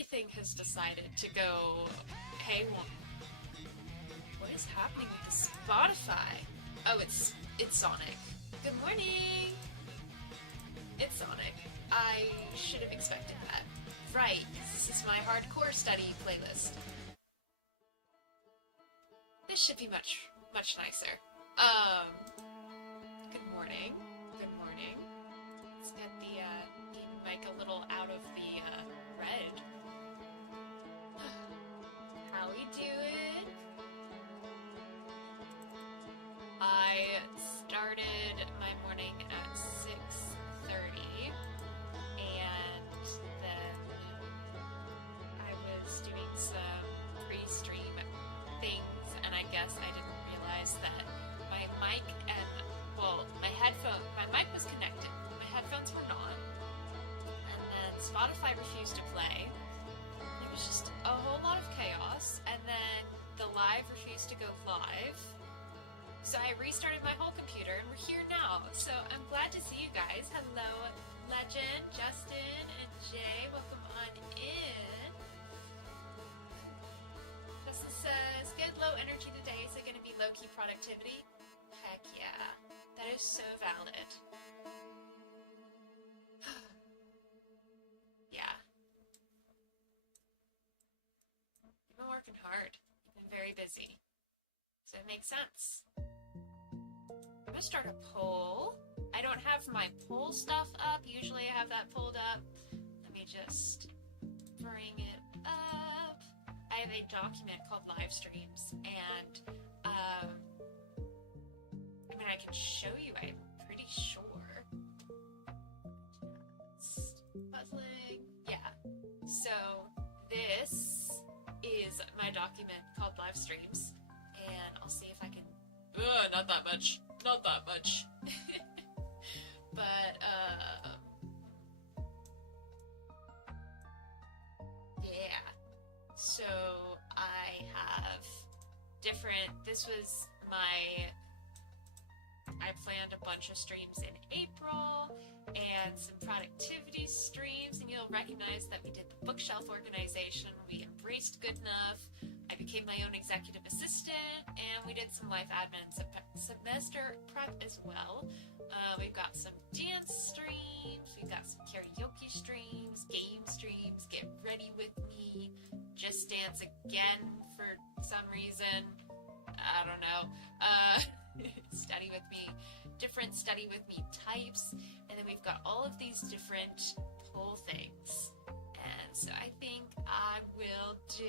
everything has decided to go haywire. What is happening with the Spotify? Oh, it's Sonic. Good morning! It's Sonic. I should have expected that. Right, this is my hardcore study playlist. This should be much nicer. Good morning. Good morning. Let's get the mic a little out of the red. How we doing? I started my morning at 6:30, and then I was doing some pre-stream things, and I guess I didn't realize that my mic and, well, my mic was connected, my headphones were not, and then Spotify refused to play. It was just a whole lot of chaos, and then the live refused to go live. So I restarted my whole computer, and we're here now. So I'm glad to see you guys. Hello, Legend, Justin, and Jay. Welcome on in. Justin says, good low energy today. Is it going to be low-key productivity? Heck yeah. That is so valid. Yeah. You've been working hard. You've been very busy. So it makes sense. I'm gonna start a poll. I don't have my poll stuff up. Usually I have that pulled up. Let me just bring it up. I have a document called live streams, and I mean, I can show you, I'm pretty sure. Just puzzling. Yeah. So this is my document called live streams, and I'll see if I can. Not that much. Not that much. But, yeah. So, I have this was I planned a bunch of streams in April, and some productivity streams, and you'll recognize that we did the bookshelf organization, we embraced Good Enough, I became my own executive assistant, and we did some life admin semester prep as well. We've got some dance streams, we've got some karaoke streams, game streams, get ready with me, just dance again for some reason, I don't know, study with me, different study with me types, and then we've got all of these different poll things. And so I think I will do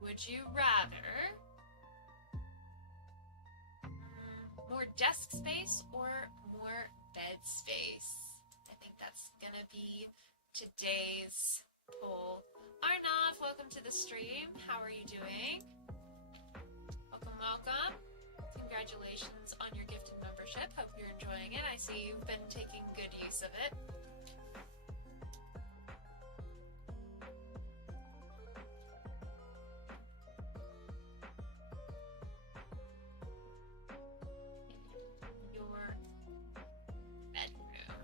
would you rather more desk space or more bed space? I think that's gonna be today's poll. Arnav, welcome to the stream. How are you doing? Welcome. Congratulations on your gifted membership. Hope you're enjoying it. I see you've been taking good use of it. Your bedroom.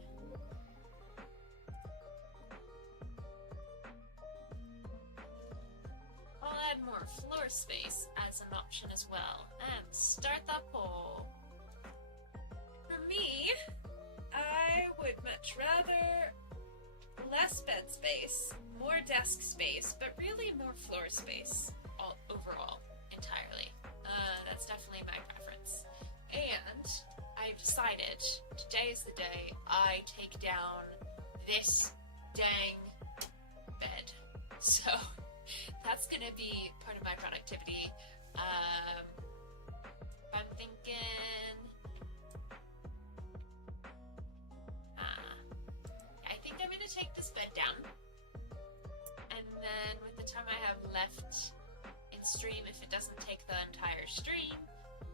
I'll add more floor space as an option as well. And start the poll. For me, I would much rather less bed space, more desk space, but really more floor space overall, entirely. That's definitely my preference. And I've decided today is the day I take down this dang bed. So that's gonna be part of my productivity. I'm thinking, I think I'm gonna take this bed down, and then with the time I have left in stream, if it doesn't take the entire stream,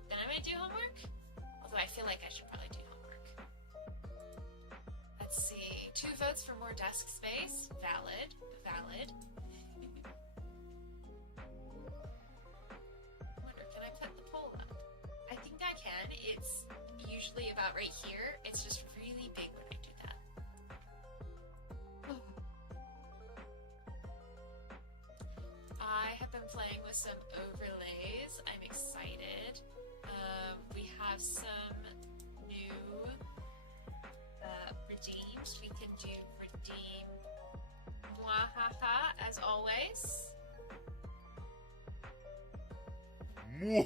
then I might do homework, although I feel like I should probably do homework. Let's see, 2 votes for more desk space, valid. Can I put the poll up? I think I can. It's usually about right here. It's just really big when I do that. some overlays. I'm excited. We have some new redeems. We can do redeem mwahaha as always. There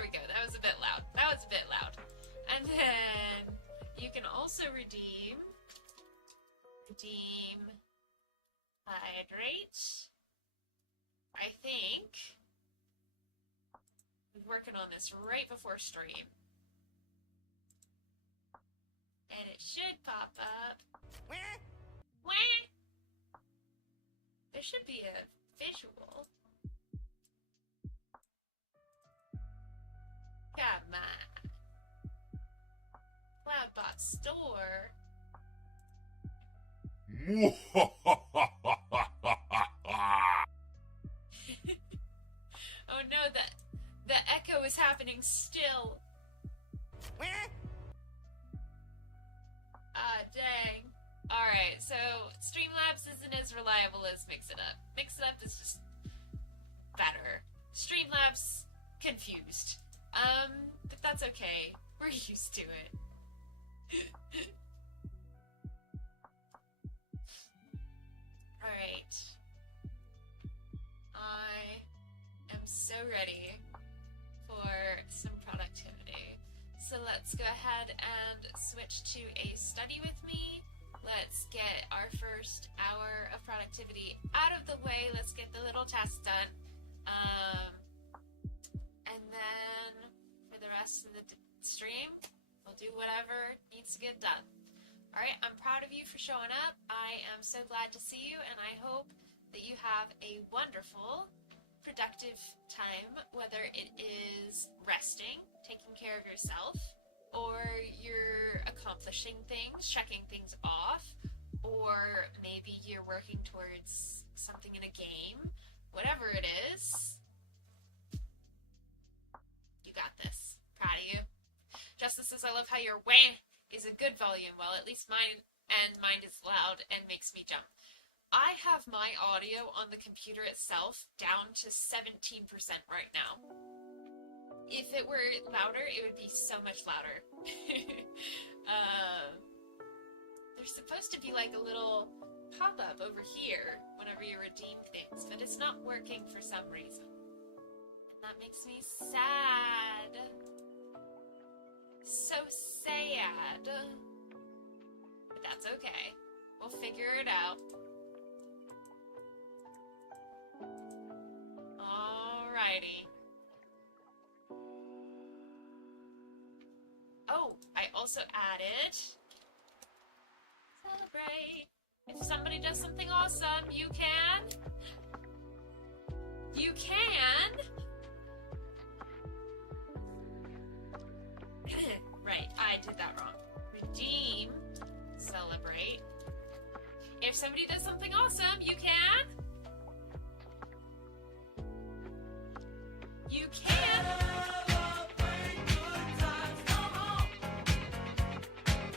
we go. That was a bit loud. And then you can also redeem hydrate. I think we're working on this right before stream. And it should pop up. Wah! There should be a visual. Come on. Cloudbot store. Oh no, the echo is happening still. Ah, dang. Alright, so Streamlabs isn't as reliable as Mix It Up. Mix It Up is just better. Streamlabs confused. But that's okay. We're used to it. Alright. I am so ready for some productivity. So let's go ahead and switch to a study with me. Let's get our first hour of productivity out of the way. Let's get the little tasks done. And then for the rest of the stream, we'll do whatever needs to get done. All right, I'm proud of you for showing up. I am so glad to see you, and I hope that you have a wonderful, productive time, whether it is resting, taking care of yourself, or you're accomplishing things, checking things off, or maybe you're working towards something in a game. Whatever it is, you got this. Proud of you. Justice says, I love how your wah is a good volume. Well, at least mine is loud and makes me jump. I have my audio on the computer itself down to 17% right now. If it were louder, it would be so much louder. There's supposed to be like a little pop-up over here whenever you redeem things, but it's not working for some reason. And that makes me sad. So sad. But that's okay. We'll figure it out. Alrighty. Oh, I also added celebrate. If somebody does something awesome, you can. You can. Right, I did that wrong. Redeem, celebrate. If somebody does something awesome, you can. You can.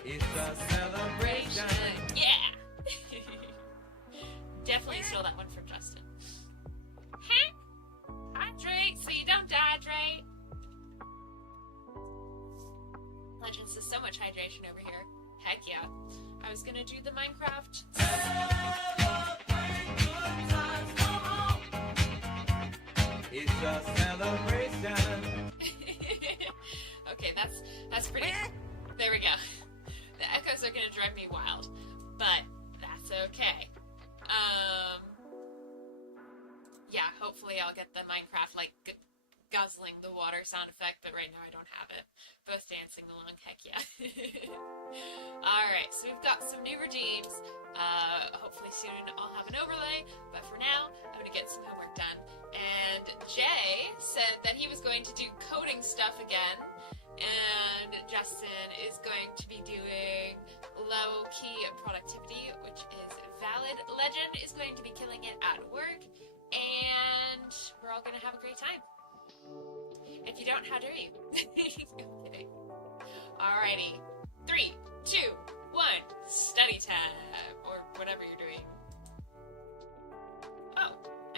It's a celebration. Yeah. Definitely stole that one from Justin. Hydrate so you don't dehydrate. Legend says so much hydration over here. Heck yeah. I was gonna do the Minecraft. It's a celebration. Okay, that's pretty. There we go. The echoes are gonna drive me wild, but that's okay. Yeah, hopefully I'll get the Minecraft like guzzling the water sound effect, but right now I don't have it. Both dancing along, heck yeah. Alright, so we've got some new redeems. Hopefully soon I'll have an overlay, but for now, I'm gonna get some homework done. And Jay said that he was going to do coding stuff again, and Justin is going to be doing low-key productivity, which is valid. Legend is going to be killing it at work, and we're all gonna have a great time. If you don't, how dare you? I'm kidding. Alrighty. 3, 2, 1, study time. Or whatever you're doing.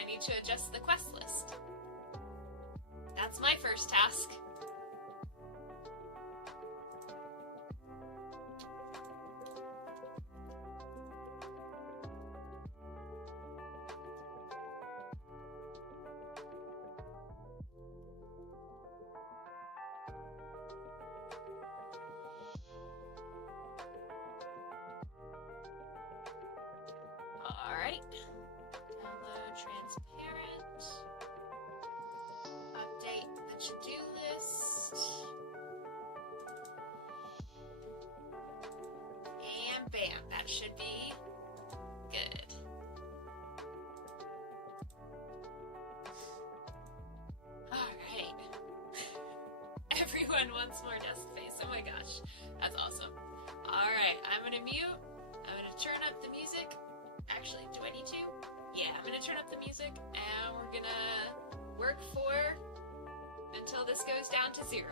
need to adjust the quest list. That's my first task. Alright. Download transparent. Update the to-do list. And bam, that should be good. Alright. Everyone wants more desk space. Oh my gosh. That's awesome. Alright, I'm gonna mute. I'm gonna turn up the music. Actually, do I need to? Yeah, I'm gonna turn up the music and we're gonna work until this goes down to 0.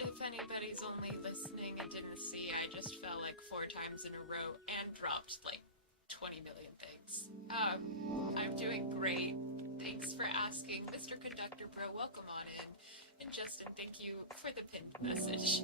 If anybody's only listening and didn't see, I just fell like 4 times in a row and dropped like 20 million things. I'm doing great. Thanks for asking. Mr. Conductor Bro, welcome on in. And Justin, thank you for the pinned message.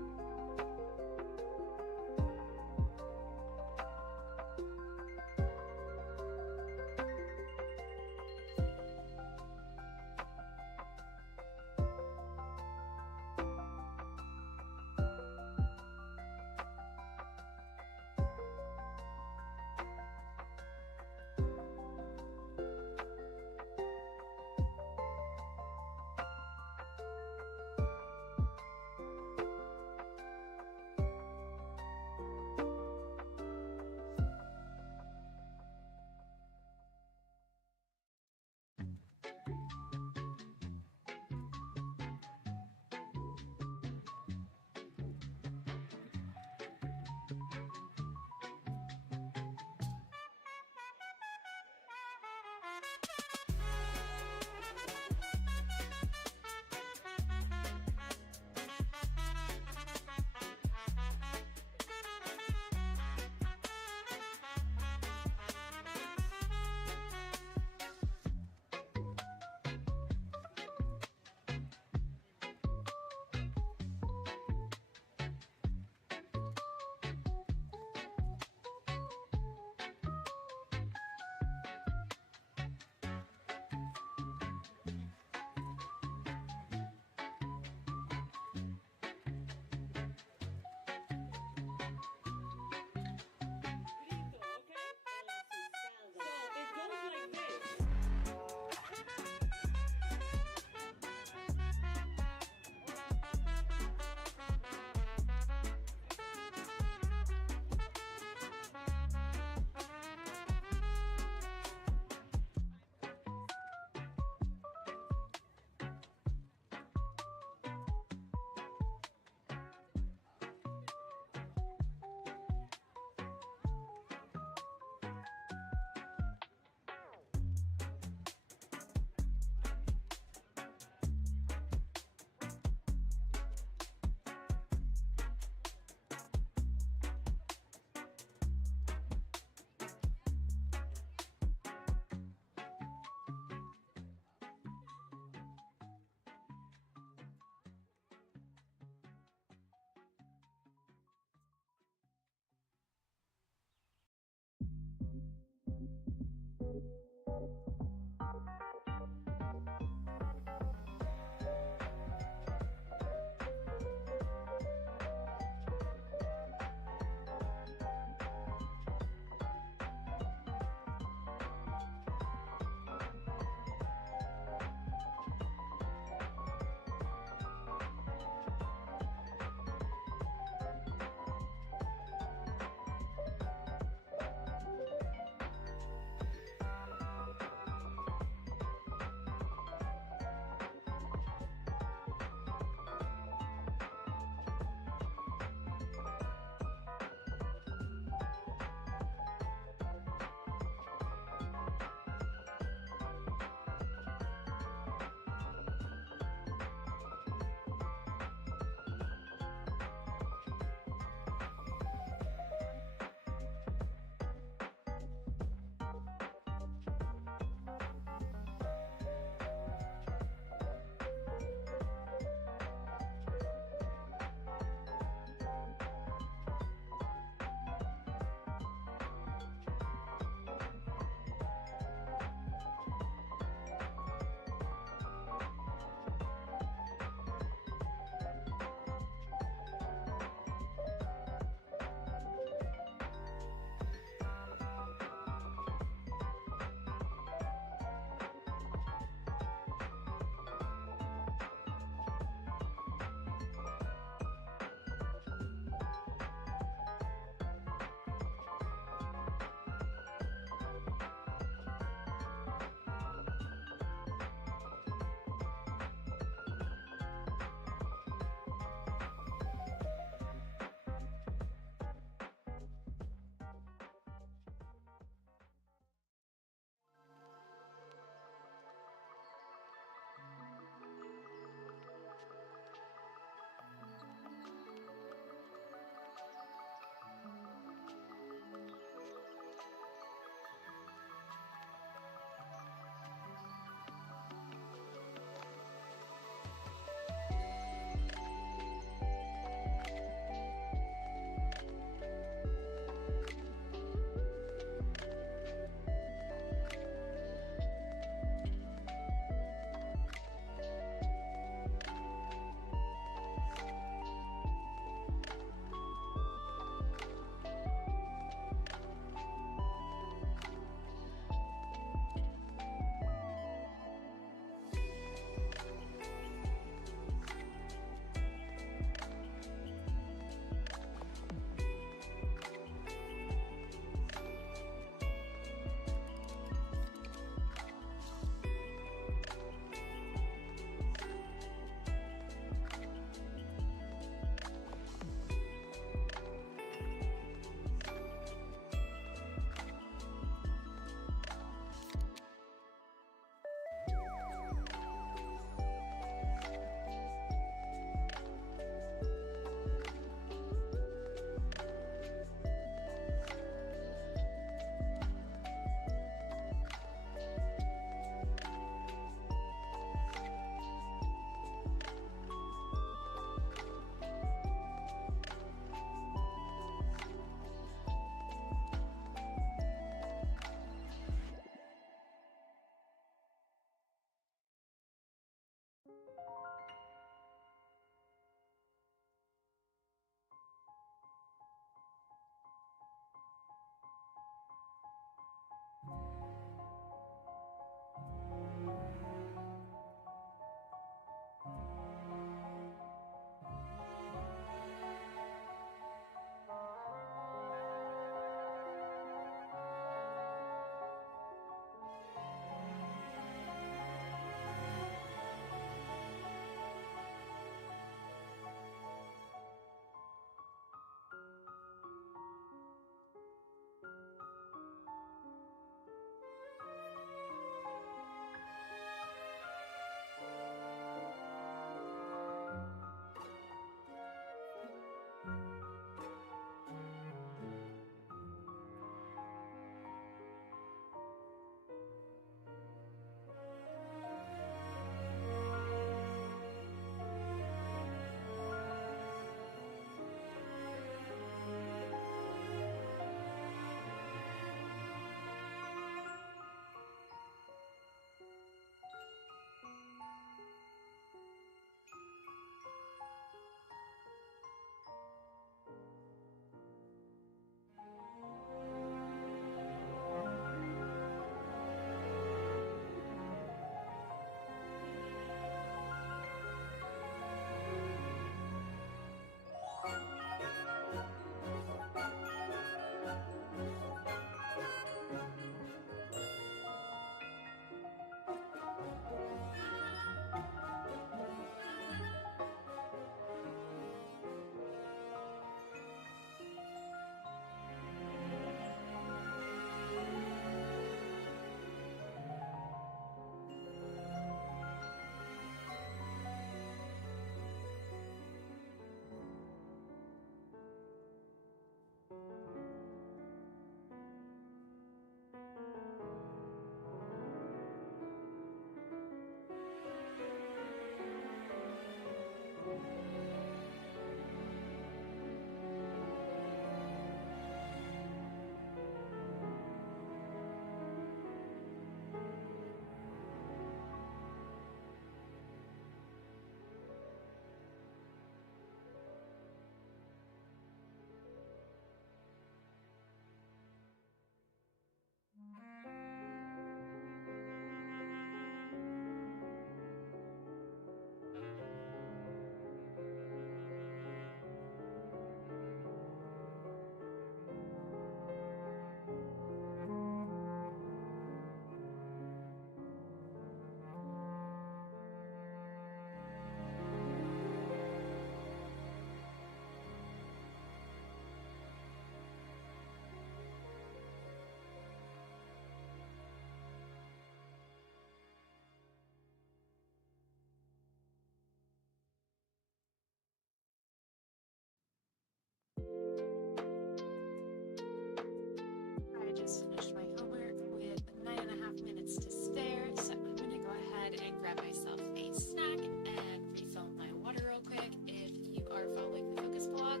just finished my homework with 9.5 minutes to spare, so I'm gonna go ahead and grab myself a snack and refill my water real quick. If you are following the focus block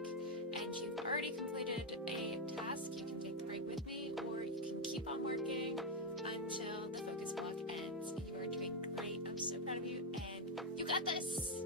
and you've already completed a task, you can take a break with me, or you can keep on working until the focus block ends. You are doing great. I'm so proud of you, and you got this!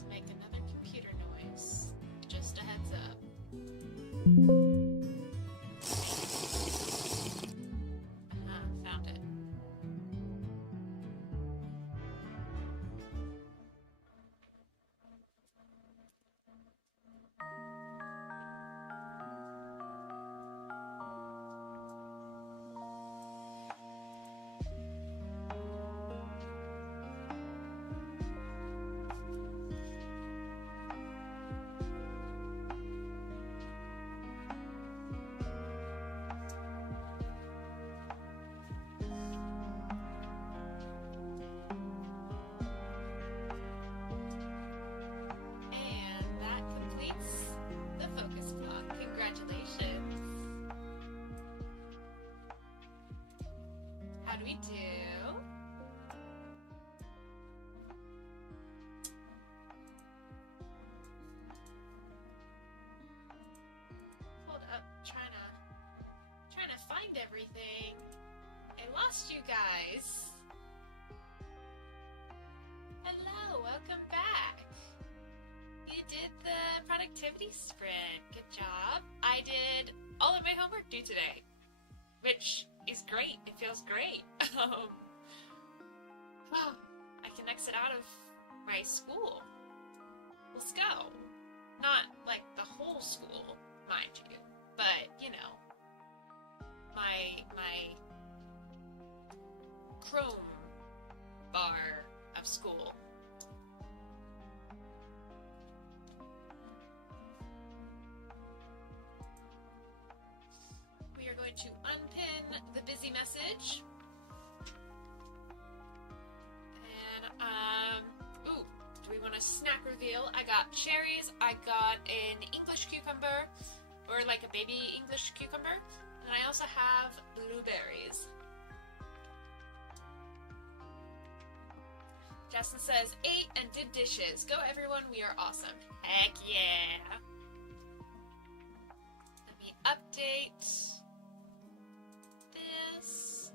to make another computer noise. Just a heads up. Found it. We do. Hold up, trying to find everything. I lost you guys. Hello, welcome back. You did the productivity sprint. Good job. I did all of my homework due today, which is great. It feels great. I can exit out of my school. Let's go. Not like the whole school, mind you, but you know, my Chrome bar of school. We are going to unpin the busy message. And, ooh, do we want a snack reveal? I got cherries, I got an English cucumber, or like a baby English cucumber, and I also have blueberries. Justin says, ate and did dishes. Go everyone, we are awesome. Heck yeah. Let me update this.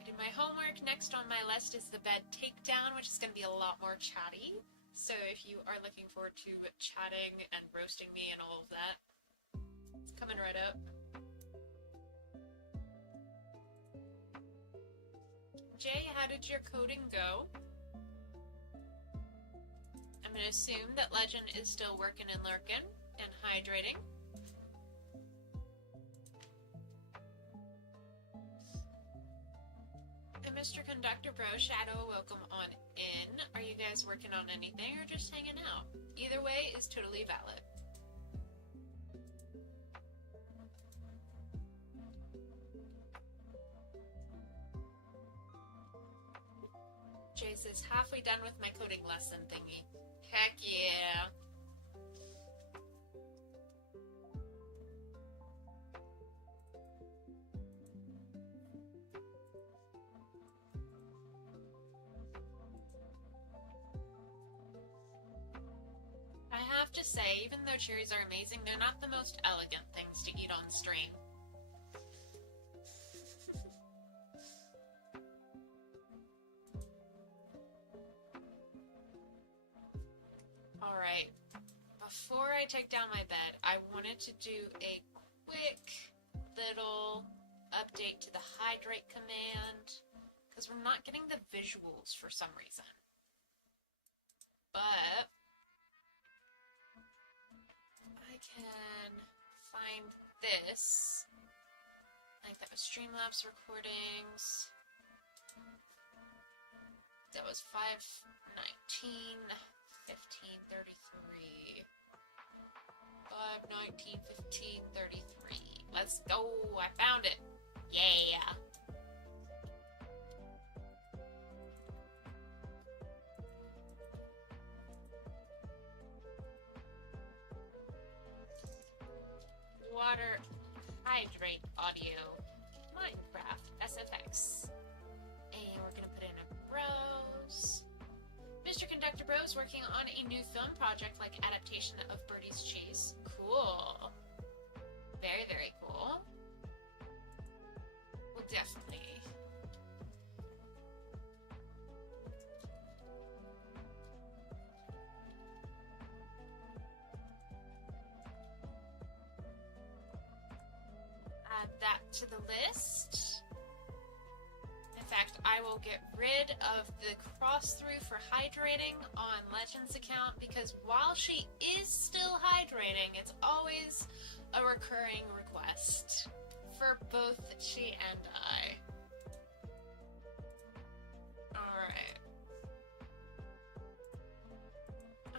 I did my homework. Next on my list is the bed takedown, which is going to be a lot more chatty. So if you are looking forward to chatting and roasting me and all of that, it's coming right up. Jay, how did your coding go? I'm going to assume that Legend is still working and lurking and hydrating. And Mr. Conductor Bro, Shadow, welcome on in. Are you guys working on anything or just hanging out? Either way is totally valid. Jay says, halfway done with my coding lesson thingy. Heck yeah. I have to say, even though cherries are amazing, they're not the most elegant things to eat on stream. Alright, before I take down my bed, I wanted to do a quick little update to the hydrate command, because we're not getting the visuals for some reason. But I can find this. I think that was Streamlabs recordings. That was 5:19. 15:33. 5:19, 15:33. Let's go! I found it! Yeah! Water hydrate audio. Minecraft SFX. And we're gonna put in a browse. Mr. Conductor Bro is working on a new film project like adaptation of Birdie's Chase. Cool. Very, very cool. Well, definitely. to the list. In fact, I will get rid of the cross-through for hydrating on Legend's account because while she is still hydrating, it's always a recurring request for both she and I. Alright.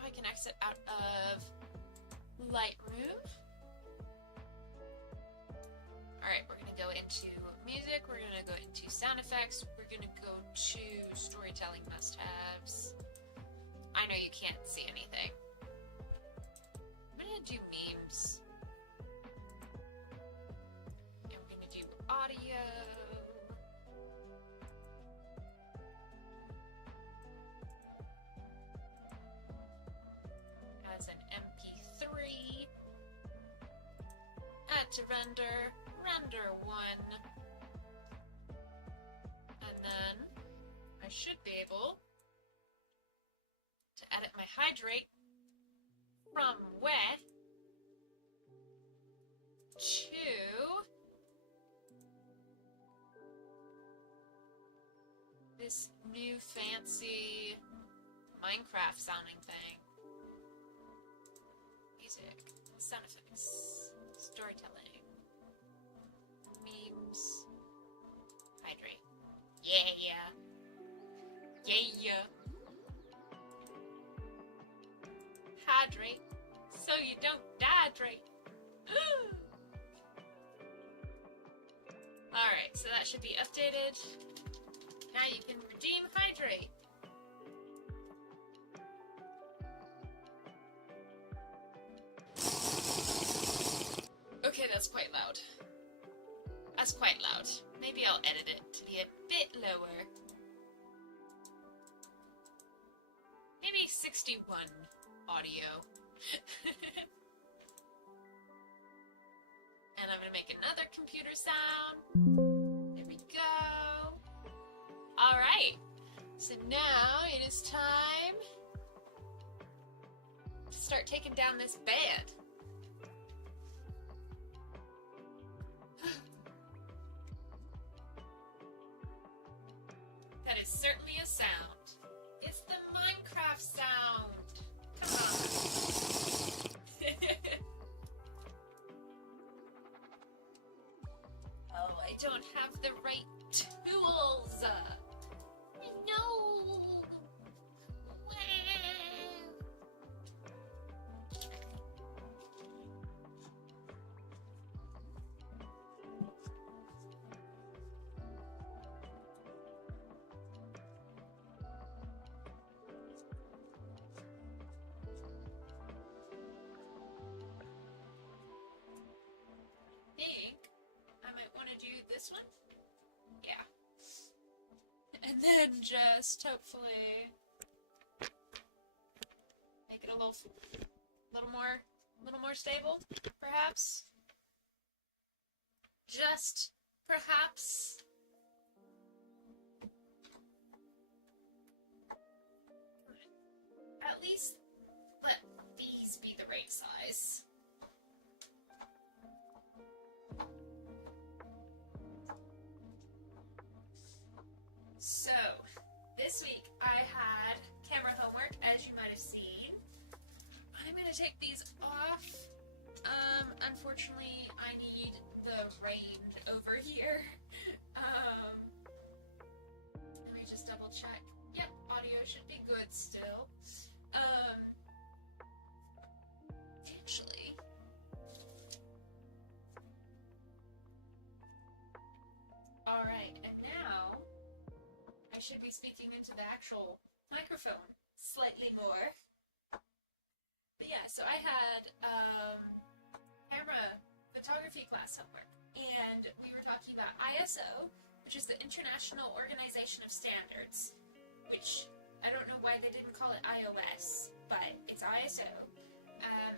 I can exit out of Lightroom. Alright, we're gonna go into music, we're gonna go into sound effects, we're gonna go to storytelling must-haves. I know you can't see anything. I'm gonna do memes. And we're gonna do audio. As an MP3. Add to render. Render 1. And then I should be able to edit my hydrate from wet to this new fancy Minecraft sounding thing. Music, sound effects, storytelling. Memes. Hydrate. Yeah. Hydrate so you don't dehydrate. Alright, so that should be updated. Now you can redeem hydrate. Okay, that's quite loud. That's quite loud. Maybe I'll edit it to be a bit lower. Maybe 61 audio. And I'm gonna make another computer sound. There we go. Alright. So now it is time to start taking down this bed. That is certainly a sound. It's the Minecraft sound. Come on. Oh, I don't have the right tools. No. This one? Yeah. And then just hopefully make it a little more stable, perhaps. Just perhaps. At least let these be the right size. So, this week I had camera homework, as you might have seen. I'm going to take these off. Unfortunately, I need the range over here. Let me just double check. Yep, audio should be good still. Actually. Alright, and now I should be speaking into the actual microphone slightly more. But yeah, so I had camera photography class homework, and we were talking about ISO, which is the International Organization of Standards, which I don't know why they didn't call it iOS, but it's ISO.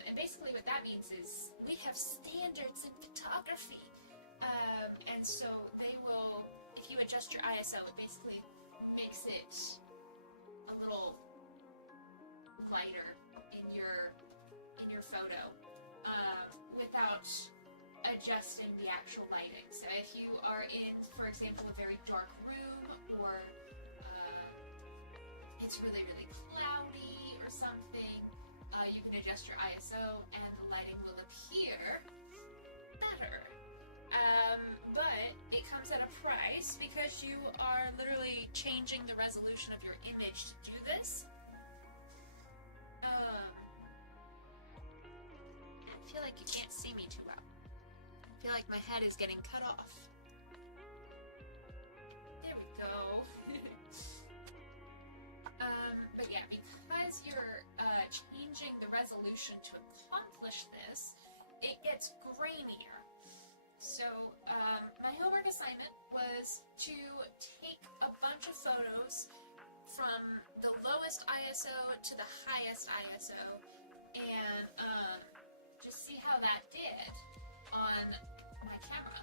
And basically what that means is we have standards in photography. And so they will, if you adjust your ISO, it basically makes it a little lighter in your photo, without adjusting the actual lighting. So if you are in, for example, a very dark room, or it's really, really cloudy or something, you can adjust your ISO and the lighting will appear better. But it comes at a price because you are literally changing the resolution of your image to do this. I feel like you can't see me too well. I feel like my head is getting cut off. There we go. But yeah, because you're changing the resolution to accomplish this, it gets grainier. So my homework assignment was to take a bunch of photos from the lowest ISO to the highest ISO and just see how that did on my camera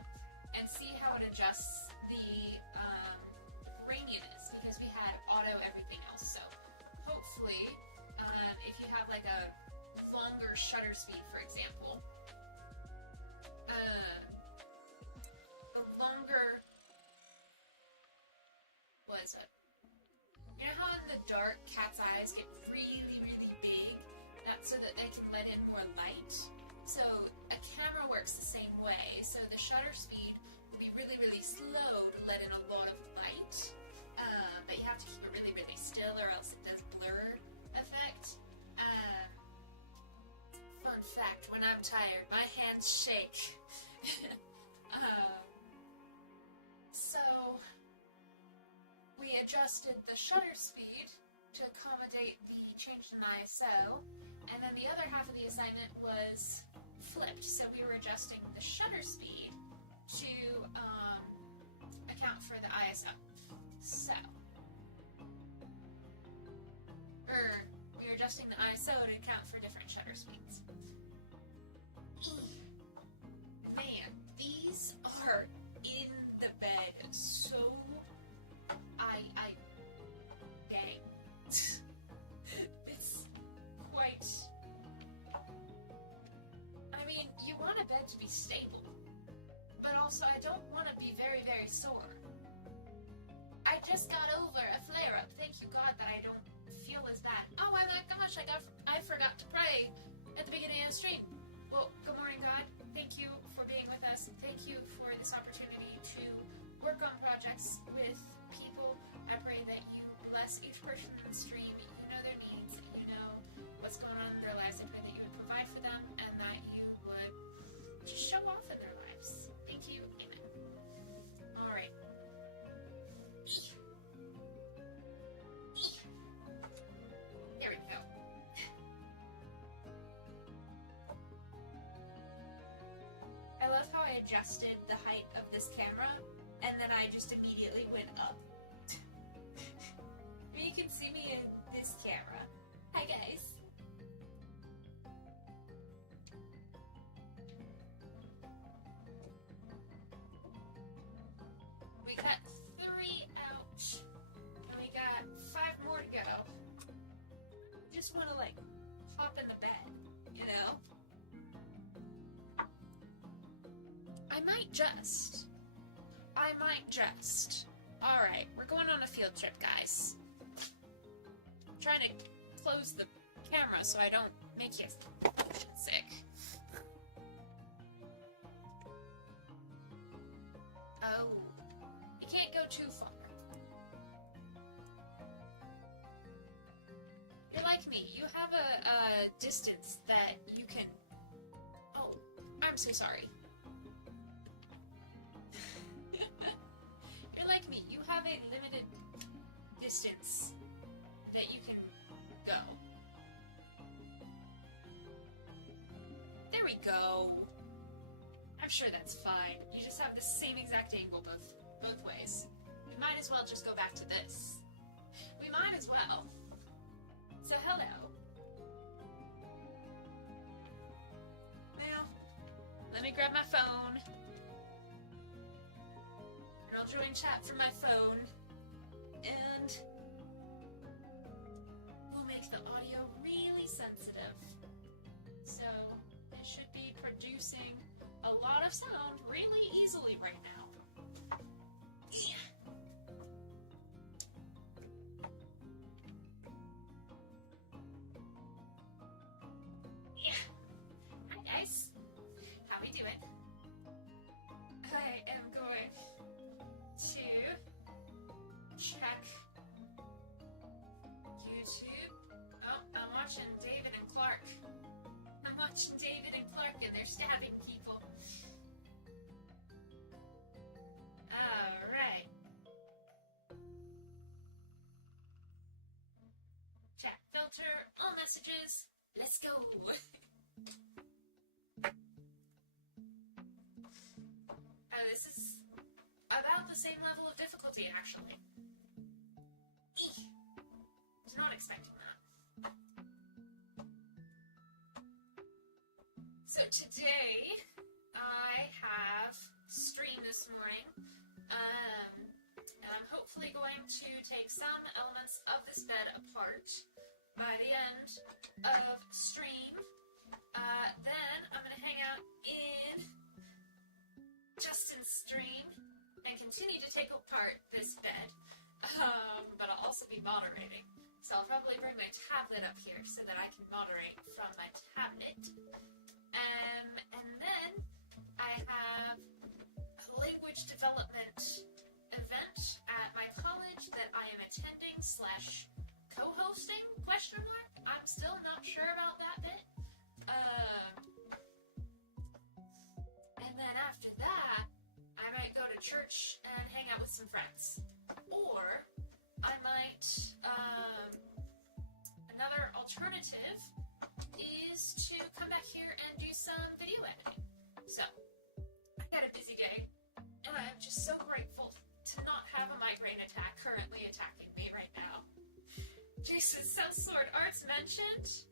and see how it adjusts the graininess, because we had auto everything else. So hopefully if you have like a longer shutter speed, for example, you know how in the dark cat's eyes get really, really big? That's so that they can let in more light. So a camera works the same way. So the shutter speed will be really, really slow to let in a lot of light. But you have to keep it really, really still, or else it does blur effect. Fun fact, when I'm tired, my hands shake. So we adjusted the shutter speed to accommodate the change in ISO, and then the other half of the assignment was flipped. So we were adjusting the shutter speed to account for the ISO. So, we were adjusting the ISO to account for different shutter speeds. Man, these are in the bed so dang. It's quite... I mean, you want a bed to be stable, but also I don't want to be very, very sore. I just got over a flare-up. Thank you, God, that I don't feel as bad. Oh my gosh, I forgot to pray at the beginning of the stream. Well, good morning, God. Thank you for being with us. Thank you for this opportunity to work on projects with people. I pray that you bless each person in the stream. You know their needs. You know what's going on in their lives. I pray that you would provide for them and that you would just show off in their lives. Thank you. Amen. All right. There we go. I love how I adjusted the height of this camera and then I just immediately went up. You can see me in this camera. Hi guys. We got 3 out and we got 5 more to go. Just want to like hop in the bed, you know? I might just. Alright, we're going on a field trip, guys. I'm trying to close the camera so I don't make you sick. Oh, you can't go too far. You're like me, you have a distance that you can... Oh, I'm so sorry. You're like me, you have a limited distance that you can go. There we go. I'm sure that's fine. You just have the same exact angle both ways. We might as well just go back to this. We might as well. So hello. Now, let me grab my phone. And I'll join chat from my phone. And we'll make the audio really sensitive. So it should be producing a lot of of sound really easily right now. Yeah. Hi guys. How we doing? I am going to check YouTube. Oh, I'm watching David and Clark. I'm watching David and Clark and they're stabbing people. Alright. Chat filter, all messages. Let's go. This is about the same level of difficulty, actually. Eek. Was not expecting that. So today, I have stream this morning, and I'm hopefully going to take some elements of this bed apart by the end of stream. Then I'm going to hang out in Justin's stream and continue to take apart this bed, but I'll also be moderating. So I'll probably bring my tablet up here so that I can moderate from my tablet. And then I have a language development event at my college that I am attending / co-hosting, ? I'm still not sure about that bit. And then after that, I might go to church and hang out with some friends. Or I might, another alternative is to come back here and do some video editing. So, I got a busy day, and I'm just so grateful to not have a migraine attack currently attacking me right now. Jason Sellsword Arts mentioned?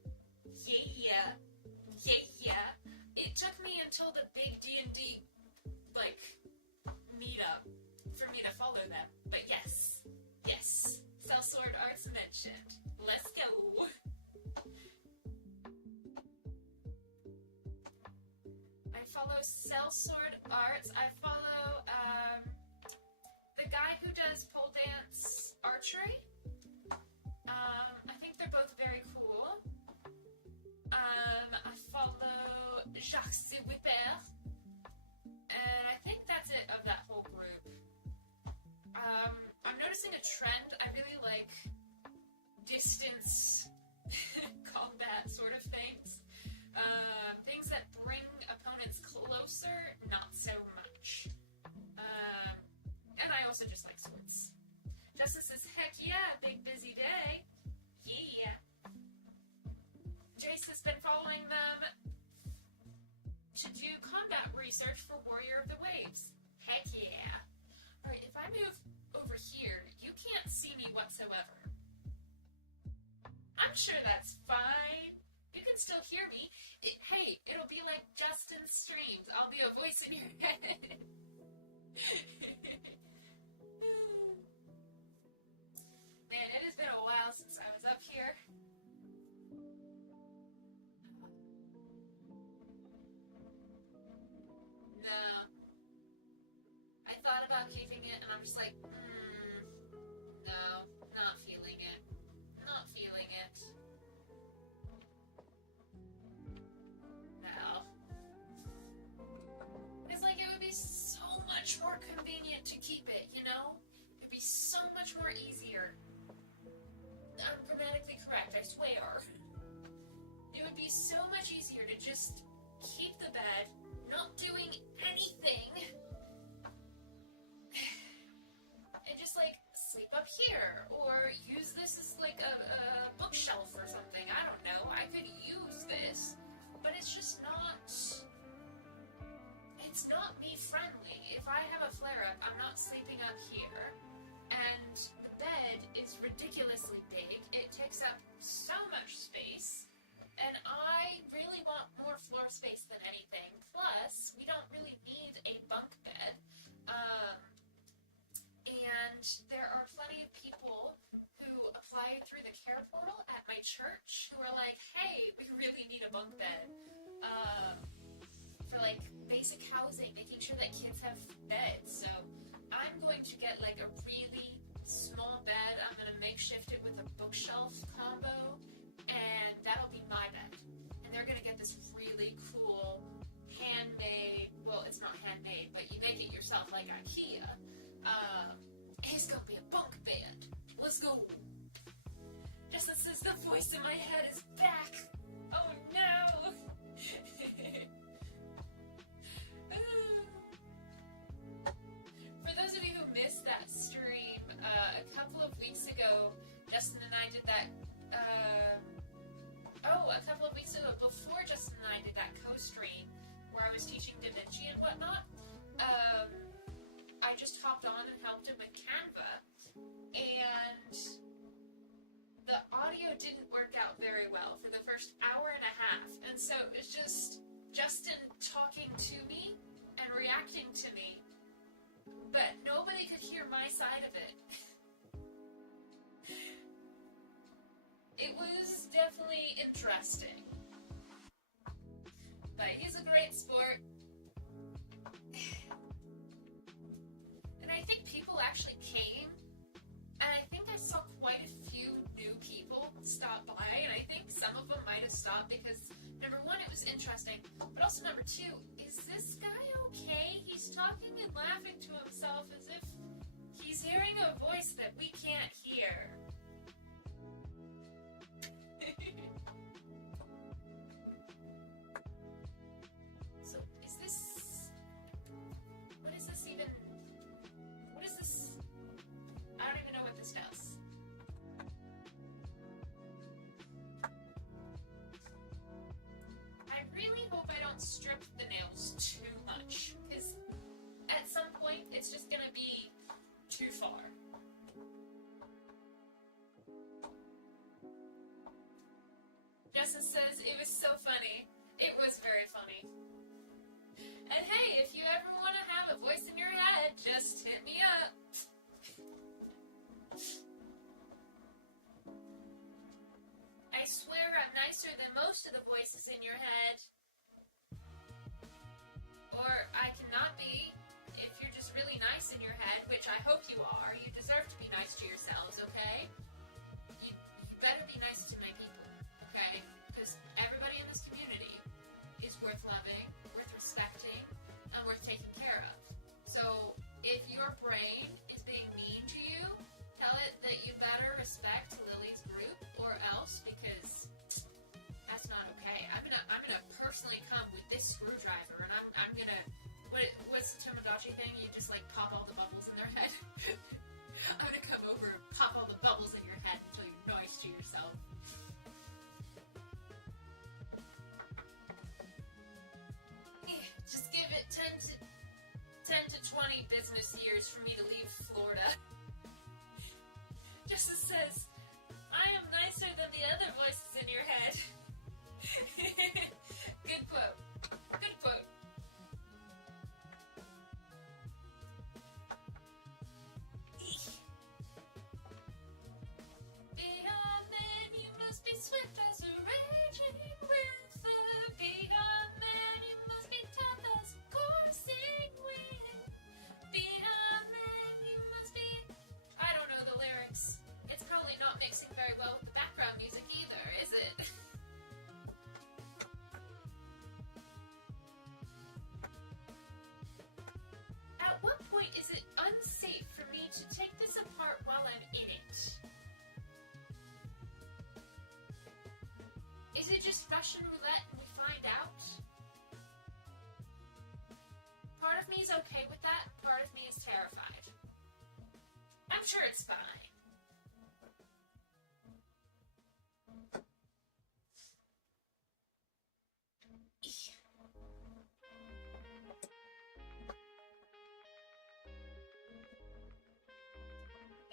Yeah. It took me until the big D&D, meetup for me to follow them. But yes. Sellsword Arts mentioned. Let's go. I follow Sellsword Arts. I follow, the guy who does pole dance archery. I think they're both very cool. I follow Jacques Civic, and I think that's it of that whole group. I'm noticing a trend. I really like distance combat sort of things. Things that bring opponents closer, not so much. And I also just like swords. Justin says, heck yeah, big busy day. Yeah. Jace has been following them to do combat research for Warrior of the Waves. Heck yeah. Alright, if I move over here, you can't see me whatsoever. I'm sure that's fine. You can still hear me. Hey, it'll be like Justin's streams. I'll be a voice in your head. Man, it has been a while since I was up here. No. I thought about keeping it, and I'm just like, no, not feeling it. Not feeling it. No. It's like it would be so much more convenient to keep it, you know? It'd be so much more easier. I'm grammatically correct, I swear. It would be so much easier to just keep the bed, not doing anything, and just sleep up here, or use this as a bookshelf or something. I don't know. I could use this, but it's just not. It's not me friendly. If I have a flare up, I'm not sleeping up here, and the bed is ridiculously big. It takes up so much space. And I really want more floor space than anything. Plus, we don't really need a bunk bed. And there are plenty of people who apply through the care portal at my church who are like, hey, we really need a bunk bed for like basic housing, making sure that kids have beds. So I'm going to get like a really small bed. I'm going to makeshift it with a bookshelf combo, and that'll be my bed. And they're going to get this really cool handmade, well, it's not handmade, but you make it yourself like IKEA. It's going to be a bunk bed. Let's go. Just says the voice in my head is back. Oh no. For those of you who missed that stream, a couple of weeks ago, Justin and I did that, a couple of weeks ago, before Justin and I did that co-stream, where I was teaching davinci and whatnot, I just hopped on and helped him with Canva, and the audio didn't work out very well for the first hour and a half, and so it was just Justin talking to me and reacting to me, but nobody could hear my side of it. It was definitely interesting, but he's a great sport. And I think people actually came, and I think I saw quite a few new people stop by, and I think some of them might have stopped because, number one, it was interesting, but also number two, is this guy okay? He's talking and laughing to himself as if he's hearing a voice that we can't hear. So, is this... What is this even... What is this? I don't even know what this does. I really hope I don't strip the nails too much, because at some point it's just gonna be too far. Justin says, it was so funny. It was very funny. And hey, if you ever want to have a voice in your head, just hit me up. I swear I'm nicer than most of the voices in your head. Or I cannot be, if you're just really nice in your head, which I hope you are. You deserve to be nice to yourselves, okay? You better be nice to my people, okay? Because everybody in this community is worth loving, worth respecting, and worth taking care of. So if your brain is being mean to you, tell it that you better respect Lily's group or else, because that's not okay. I'm gonna personally come with this screwdriver, and I'm gonna, what's the Tamagotchi thing? You just like pop all the bubbles in their head. I'm gonna come over and pop all the bubbles in your head until you're nice to yourself. Just give it 10 to 20 business years for me to leave Florida. Justin says, I am nicer than the other voices in your head. Good quote. Good quote. Beyond man, you must be swift as a raging river. Beyond man, you must be tough as a coursing wind. Beyond man, you must be... I don't know the lyrics. It's probably not mixing very well with the background music either, is it? At what point is it unsafe for me to take this apart while I'm in it? Is it just Russian roulette and we find out? Part of me is okay with that, part of me is terrified. I'm sure it's fine.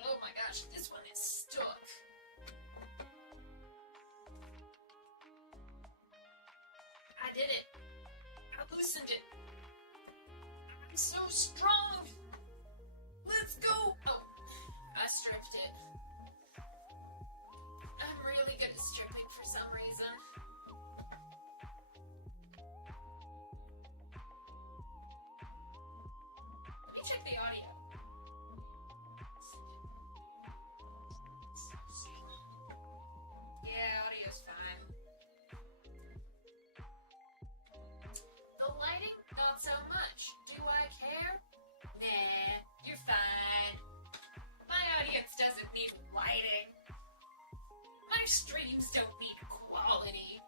Oh my gosh, this one is stuck. I did it. I loosened it. I'm so strong. Let's go. Oh, I stripped it. I'm really good at stripping for some reason. doesn't need lighting. My streams don't need quality.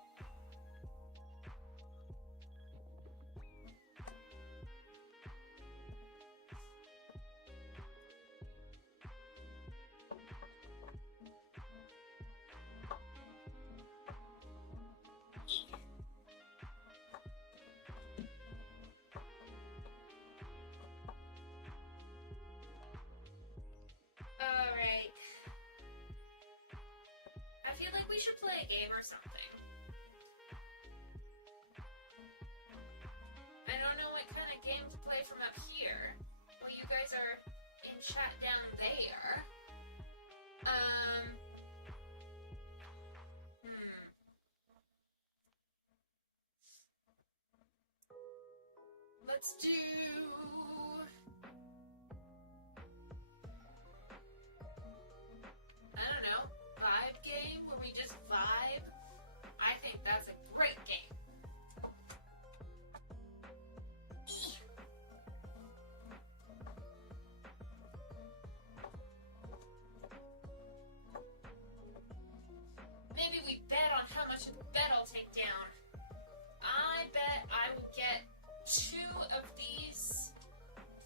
Alright. I feel like we should play a game or something. I don't know what kind of game to play from up here. Well, you guys are in chat down there. Let's do... I don't know, vibe game where we just vibe. I think that's a great game. Maybe we bet on how much of the bet I'll take down. I bet I will get 2 of these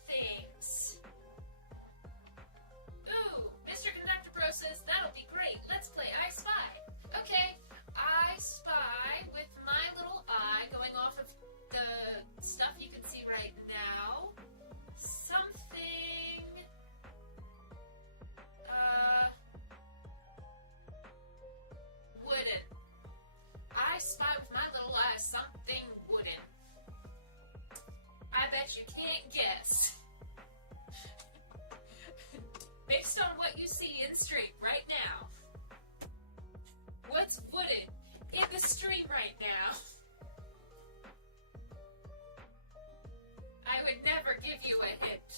things. Ooh, Mr. Conductor Bro says that'll be great. Let's play I Spy. Okay, I Spy with my little eye going off of the stuff you can see right now. Something... wooden. I spy with my little eye something wooden. I bet you can't guess. Based on what you see in stream right now. What's wooden in the stream right now? I would never give you a hint.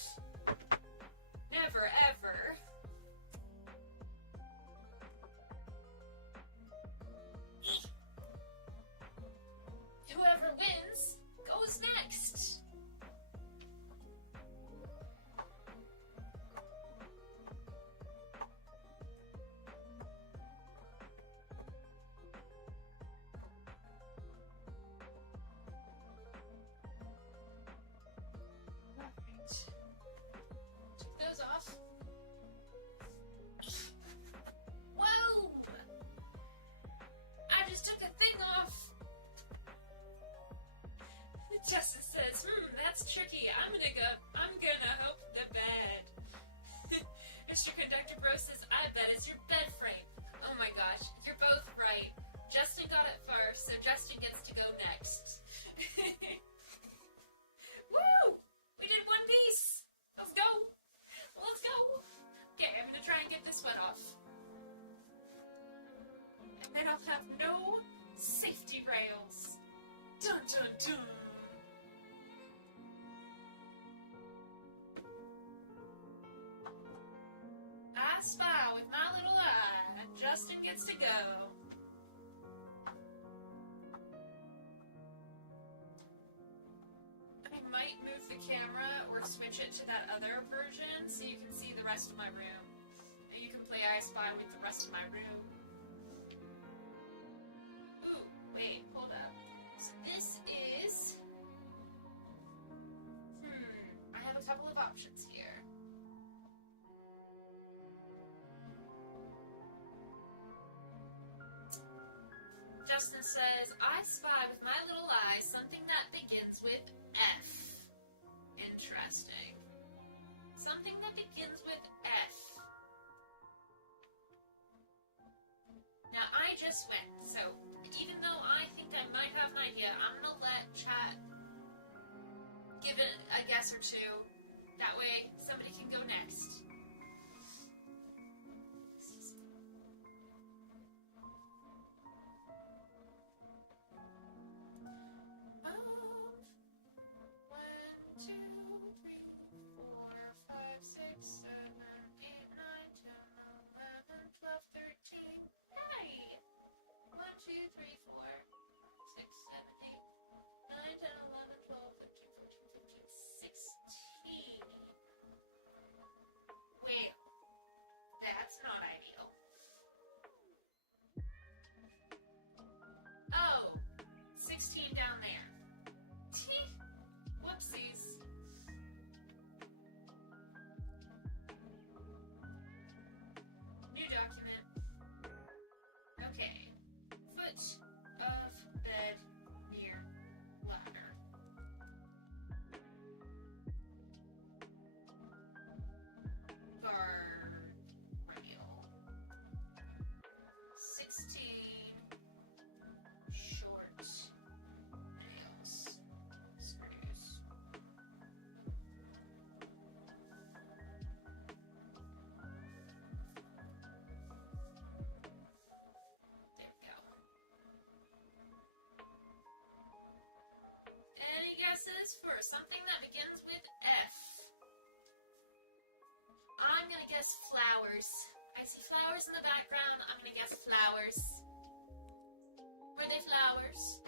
Never, ever. Whoever wins goes next. Alright. Took those off. Whoa! I just took a thing off. Justin says, that's tricky. I'm gonna hope the bed. Mr. Conductor Bro says, I bet it's your bed frame. Oh my gosh, you're both right. Justin got it first, so Justin gets to go next. Woo! We did one piece! Let's go! Let's go! Okay, I'm gonna try and get this one off. And then I'll have no safety rails. Dun dun dun! I spy with my little eye, and Justin gets to go. I might move the camera or switch it to that other version so you can see the rest of my room. And you can play I Spy with the rest of my room. Ooh, wait, hold up. So this is... I have a couple of options here. Justin says, I spy with my little eye something that begins with F. Interesting. Something that begins with F. Now, I just went, so even though I think I might have an idea, I'm going to let chat give it a guess or two. That way, somebody can go next. something that begins with F. I'm gonna guess flowers. I see flowers in the background. I'm gonna guess flowers. Were they flowers?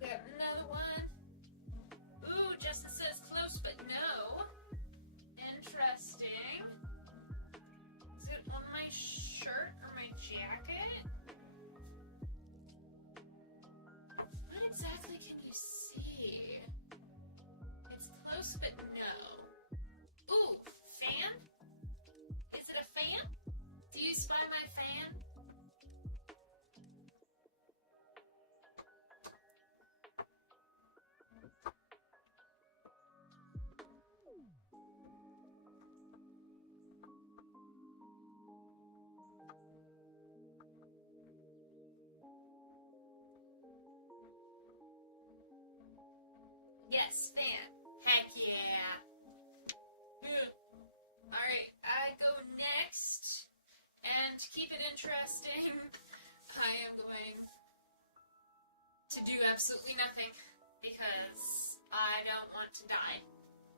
We got another one. Ooh, Justin says close but no. Interesting. Is it on my shirt or my jacket? What exactly can you see? It's close but no. Ooh, fan? Is it a fan? Do you spy my fan? Yes, fan. Heck yeah. Alright, I go next. And to keep it interesting, I am going to do absolutely nothing because I don't want to die.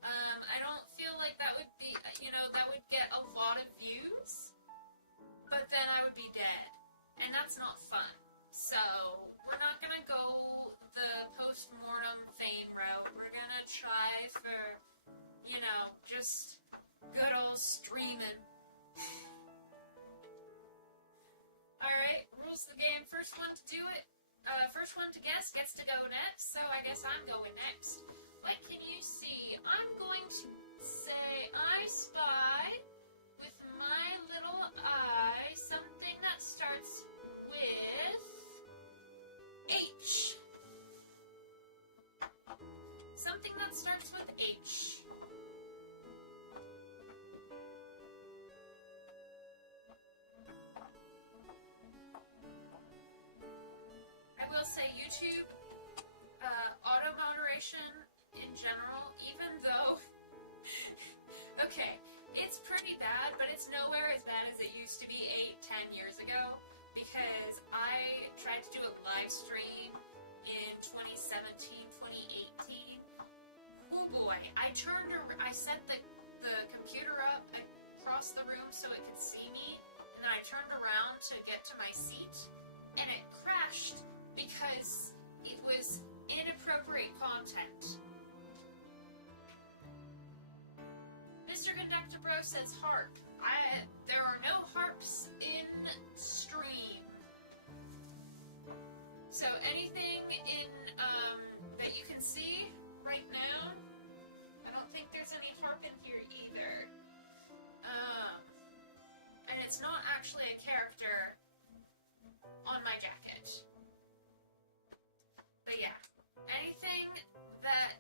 I don't feel like that would be, that would get a lot of views, but then I would be dead, and that's not fun. So, we're not gonna go the post-mortem fame route. We're gonna try for, just good old streaming. Alright, rules of the game. First one to do it, first one to guess gets to go next, so I guess I'm going next. What can you see? I'm going to say I spy with my little eye something that starts with H. Something that starts with H. I will say YouTube, auto moderation in general, even though, okay, it's pretty bad, but it's nowhere as bad as it used to be 8-10 years ago, because I tried to do a live stream in 2017, 2018. Oh boy, I set the computer up across the room so it could see me, and then I turned around to get to my seat, and it crashed because it was inappropriate content. Mr. Conductor Bro says harp. There are no harps in stream. So anything in that you can see right now, I don't think there's any harp in here either. And it's not actually a character on my jacket. But yeah, anything that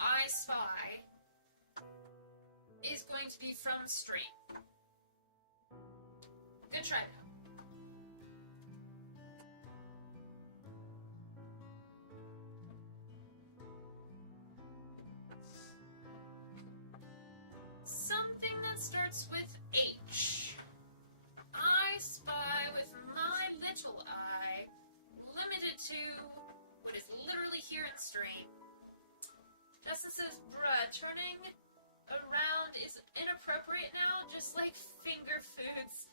I spy is going to be from stream. Good try though. Something that starts with H. I spy with my little eye, limited to what is literally here in stream. Justin says, bruh, turning around is inappropriate now, just like finger foods.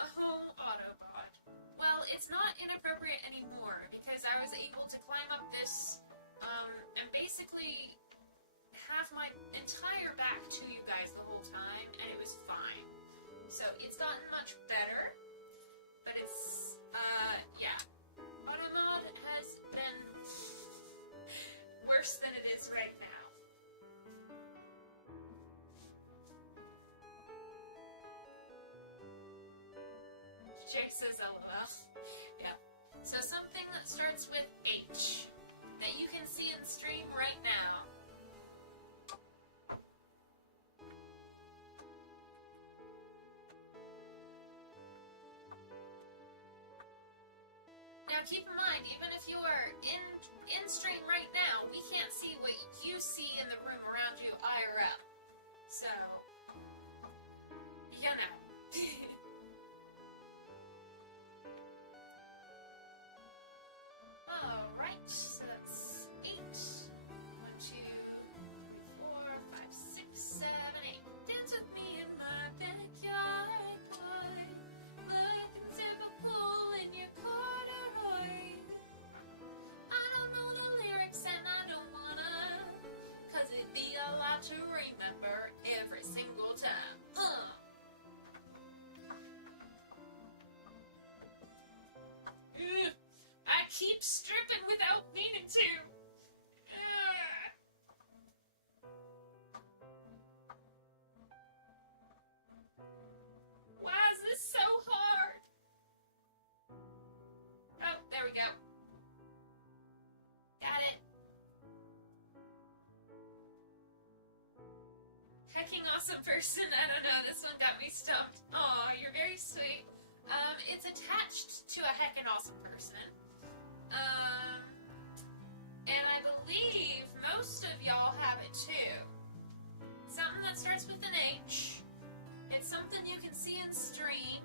Oh, Autobot. Well, it's not inappropriate anymore, because I was able to climb up this, and basically have my entire back to you guys the whole time, and it was fine. So, it's gotten much better, but it's, yeah. Automod has been worse than it is right now. Jake says LOL. Yeah. So something that starts with H that you can see in stream right now. Now keep in mind, even if you are in stream right now, we can't see what you see in the room around you IRL. So, you know. Alright, so that's 8. 1, 2, 3, 4, 5, 6, 7, 8. Dance with me in my backyard, boy. Look and sip a pool in your corduroy. I don't know the lyrics and I don't wanna, 'cause it'd be a lot to remember every single time. I keep stripping without meaning to. Why is this so hard? Oh, there we go. Got it. Hecking awesome person. I don't know. This one got me stumped. Aw, you're very sweet. It's attached to a heckin' awesome person. And I believe most of y'all have it too. Something that starts with an H. It's something you can see in stream.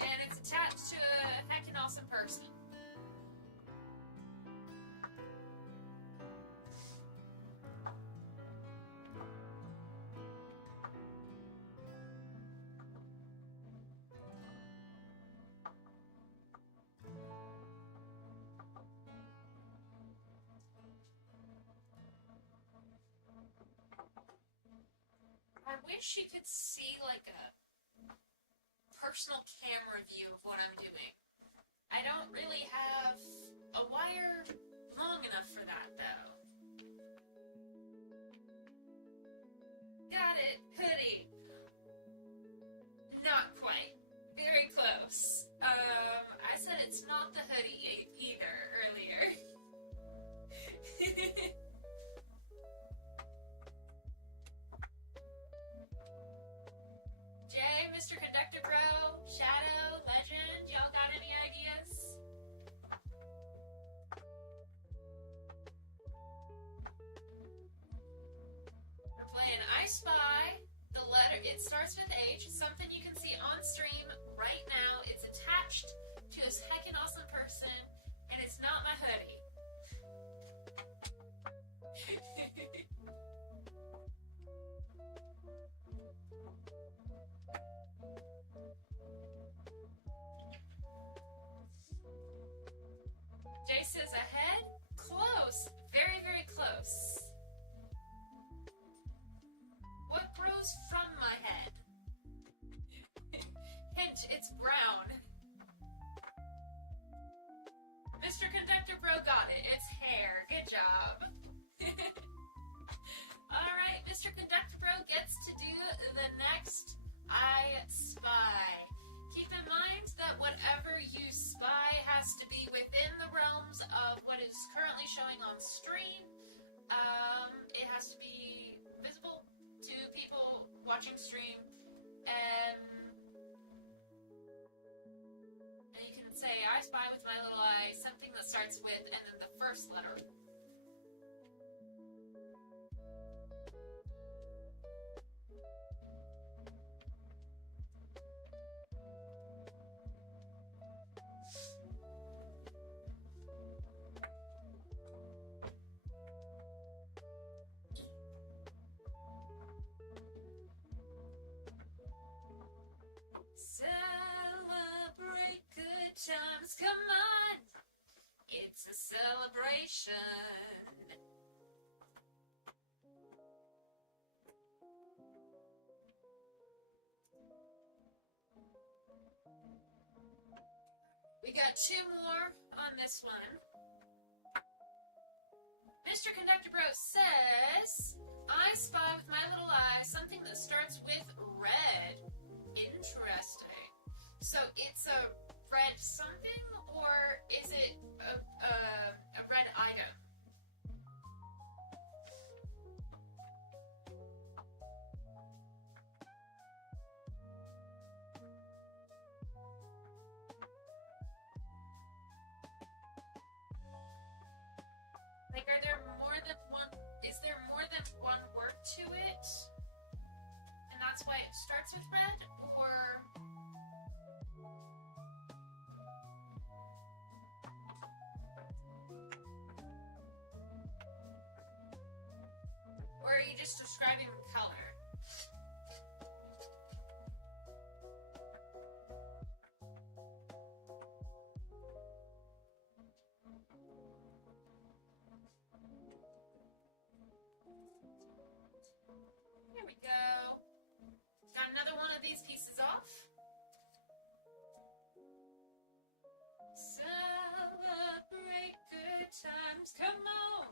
And it's attached to a heckin' awesome person. I wish you could see like a personal camera view of what I'm doing. I don't really have a wire long enough for that though. Got it, hoodie. Not quite. Very close. I said it's not the hoodie either earlier. Jay, Mr. Conductor Bro, Shadow, Legend, y'all got any ideas? We're playing I Spy. The letter, it starts with H. It's something you can see on stream right now. It's attached to this heckin' awesome person, and it's not my hoodie. Jay says ahead? Close. Very, very close. What grows from my head? Hint, it's brown. Mr. Conductor Bro got it. It's hair. Good job. Alright, Mr. Conductor Bro gets to do the next I Spy. Keep in mind that whatever you spy has to be within the realms of what is currently showing on stream. It has to be visible to people watching stream. And you can say, I spy with my little eye, something that starts with, and then the first letter. Celebrate good times, come on! It's a celebration. We got 2 more on this one. Mr. Conductor Bro says, I spy with my little eye something that starts with red. Interesting. So it's a red something, or is it a red item? Like, are there more than one, is there more than one word to it? And that's why it starts with red? Or are you just describing the color? There we go. Got another one of these pieces off. Celebrate good times. Come on.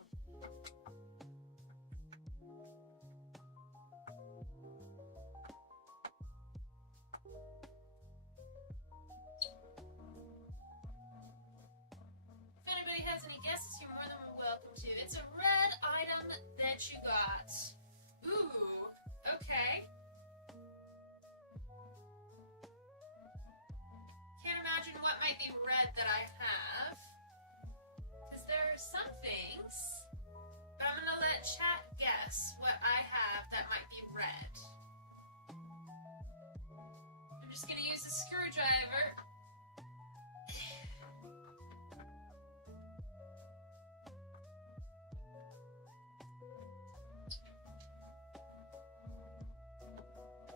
If anybody has any guesses, you're more than welcome to. It's a red item that you got. Ooh, okay. Can't imagine what might be red that I have. Because there are some things. But I'm going to let chat guess what I have that might be red. I'm just going to use a screwdriver.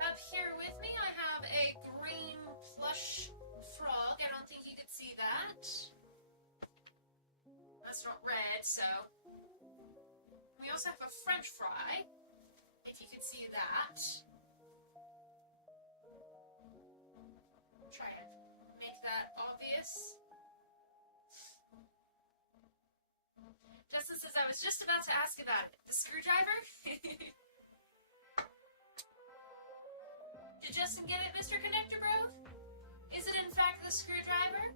Up here with me, I have a green plush frog. I don't think you could see that. That's not red, so. We also have a French fry, if you could see that. Try and make that obvious. Justin says, I was just about to ask about it. The screwdriver? Did Justin get it, Mr. Connector Bro? Is it in fact the screwdriver?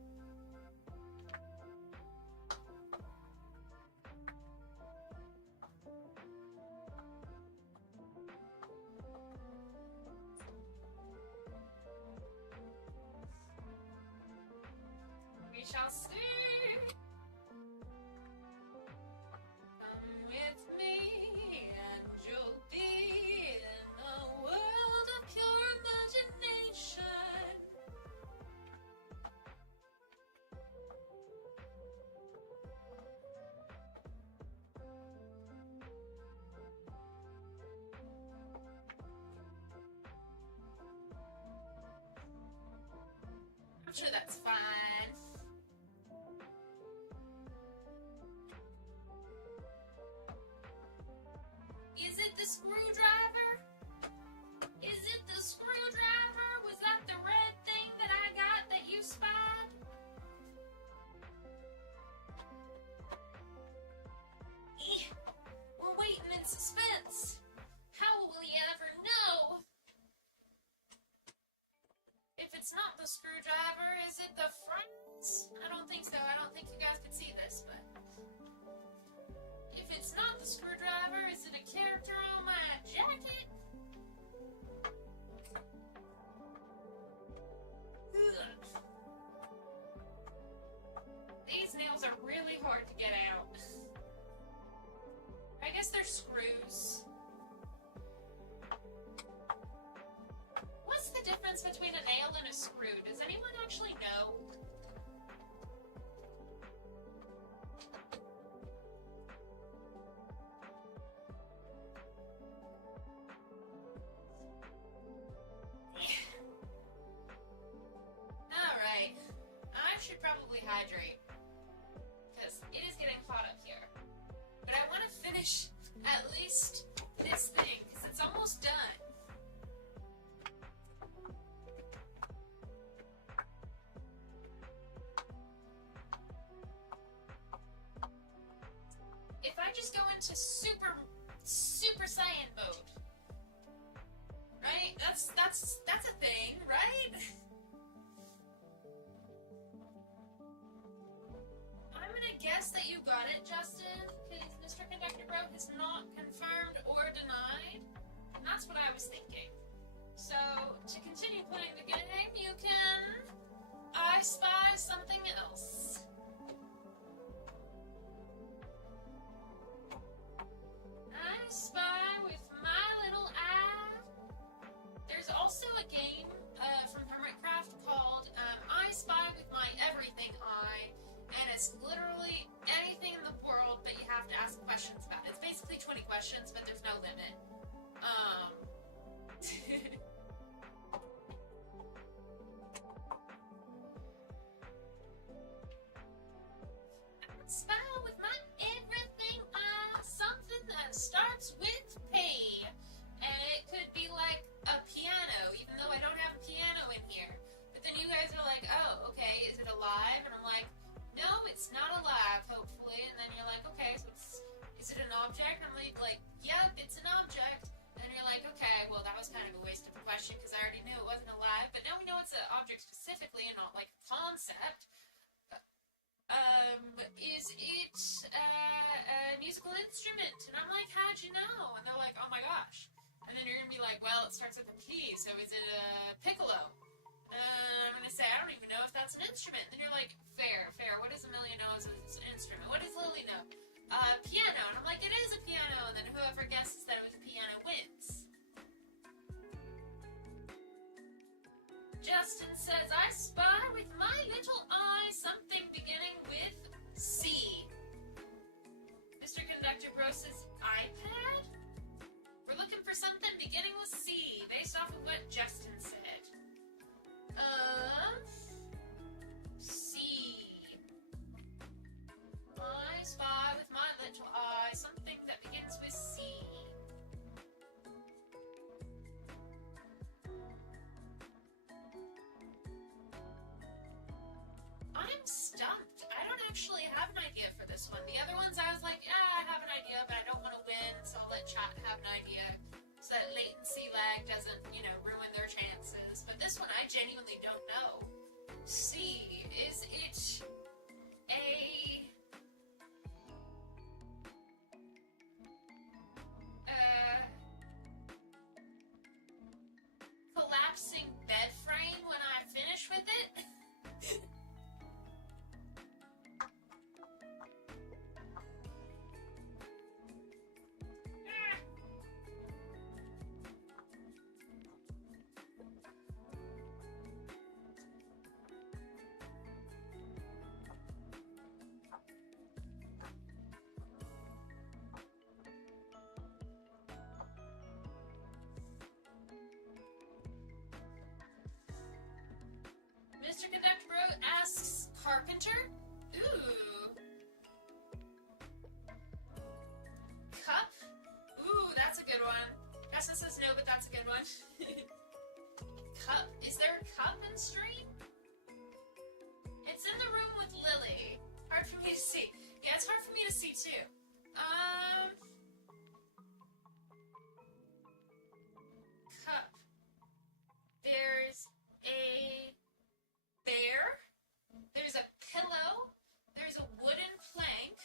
We shall see. Come with me and you'll be in a world of pure imagination. I'm sure that's fine. Is it the screwdriver? Is it the screwdriver? Was that the red thing that I got that you spied? We're waiting in suspense. How will we ever know? If it's not the screwdriver, is it the friends? I don't think so. I don't think you guys could see this, but if it's not the screwdriver, is it a character on my jacket? Ugh. These nails are really hard to get out. I guess they're screws. What's the difference between a nail and a screw? Does anyone actually know? Alright. I should probably hydrate. Because it is getting hot up here. But I want to finish at least this thing, because it's almost done. If I just go into super Saiyan mode, right? That's a thing, right? I'm gonna guess that you got it, Justin, because Mr. Conductor Bro has not confirmed or denied, and that's what I was thinking. So, to continue playing the game, you can I spy something else. no limit. Smile with my everything. Something that starts with P. And it could be like a piano, even though I don't have a piano in here. But then you guys are like, oh, okay, is it alive? And I'm like, no, it's not alive, hopefully. And then you're like, okay, so is it an object? And I'm like, yep, it's an object. And then you're like, okay, well, that was kind of a waste of a question because I already knew it wasn't alive. But now we know it's an object specifically and not like a concept. Is it a musical instrument? And I'm like, how'd you know? And they're like, oh my gosh. And then you're going to be like, well, it starts with a P, so is it a piccolo? I'm going to say, I don't even know if that's an instrument. And then you're like, fair. What does Amelia know is an instrument? What does Lily know? Piano. And I'm like, it is a piano. And then whoever guesses that it was a piano wins. Justin says, I spy with my little eye something beginning with C. Mr. Conductor Bro says, iPad? We're looking for something beginning with C, based off of what Justin said. C. I spy with my little eye something that begins with C. I'm stumped. I don't actually have an idea for this one. The other ones I was like, yeah, I have an idea, but I don't want to win, so I'll let chat have an idea so that latency lag doesn't, ruin their chances. But this one I genuinely don't know. C, is it a collapsing bed frame when I finish with it? Mr. Conductor Bro asks carpenter. Ooh. Cup. Ooh, that's a good one. Justin says no, but that's a good one. Cup. Is there a cup in stream? It's in the room with Lily. Hard for me to see. Yeah, it's hard for me to see too. Cup. There's a bear. There's a pillow. There's a wooden plank.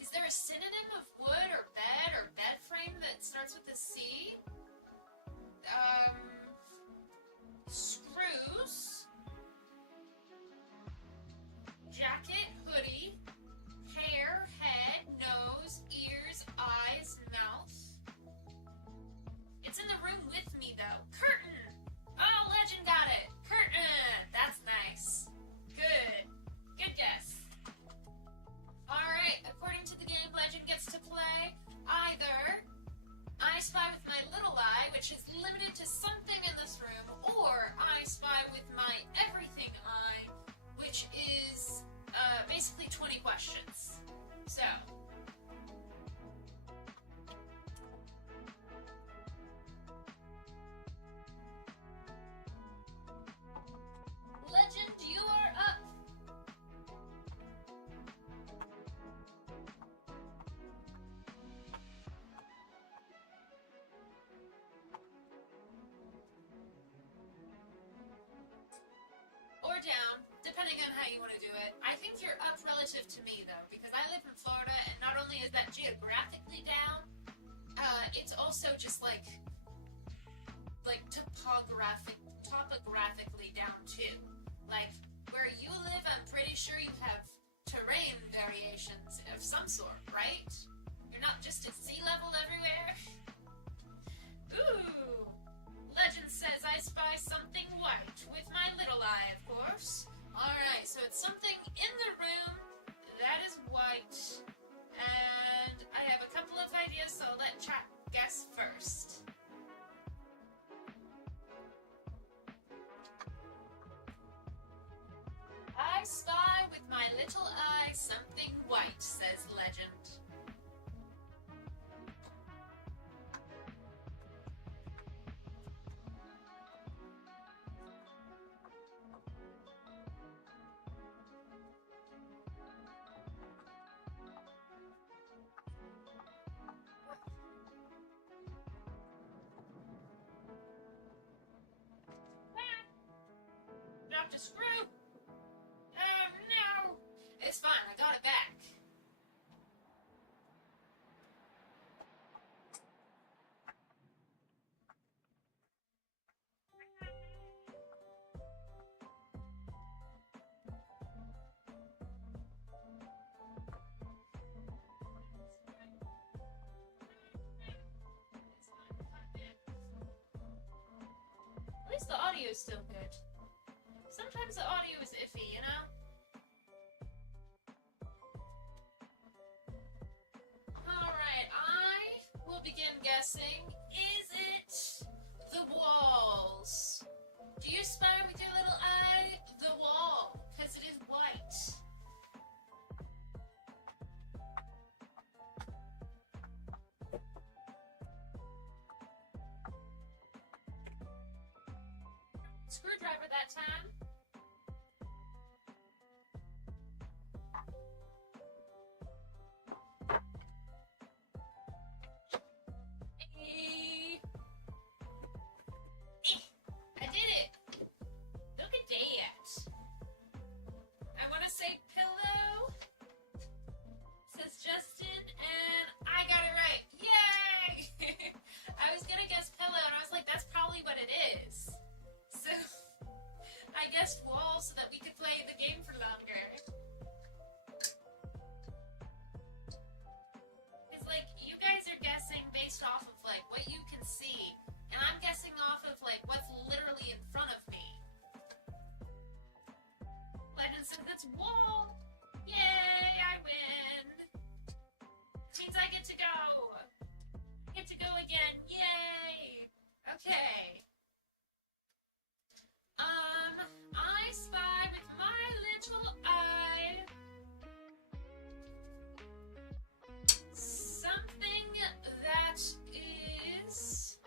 Is there a synonym of wood or bed frame that starts with a C? Screws. Jacket, hoodie, hair, head, nose, ears, eyes, mouth. It's in the room with me though. Curtain. Oh, Legend got it. Curtain. That's nice. Good guess. Alright, according to the game, Legend gets to play either I Spy with my little eye, which is limited to something in this room, or I Spy with my everything eye, which is basically 20 questions. So, Legend, you are up. Or down, depending on how you want to do it. I think you're up relative to me, though, because I live in Florida, and not only is that geographically down, it's also just like topographically down, too. Like, where you live, I'm pretty sure you have terrain variations of some sort, right? You're not just at sea level everywhere. Ooh! Legend says I spy something white with my little eye, of course. Alright, so it's something in the room that is white. And I have a couple of ideas, so I'll let chat guess the audio is still good. Sometimes the audio is iffy, you know? Alright, I will begin guessing. Is it the walls? Do you spy with your little eye the wall? Because it is white. Screwdriver that time. I did it! Look at that! I want to say pillow, says Justin, and I got it right! Yay! I was gonna guess pillow, and I was like, that's probably what it is. So, I guessed wall so that we could play the game for longer. Because, like, you guys are guessing based off of, like, what you can see. And I'm guessing off of, like, what's literally in front of me. Legend says it's wall! Yay, I win! Means I get to go! Get to go again, yay! Okay. I spy with my little eye something that is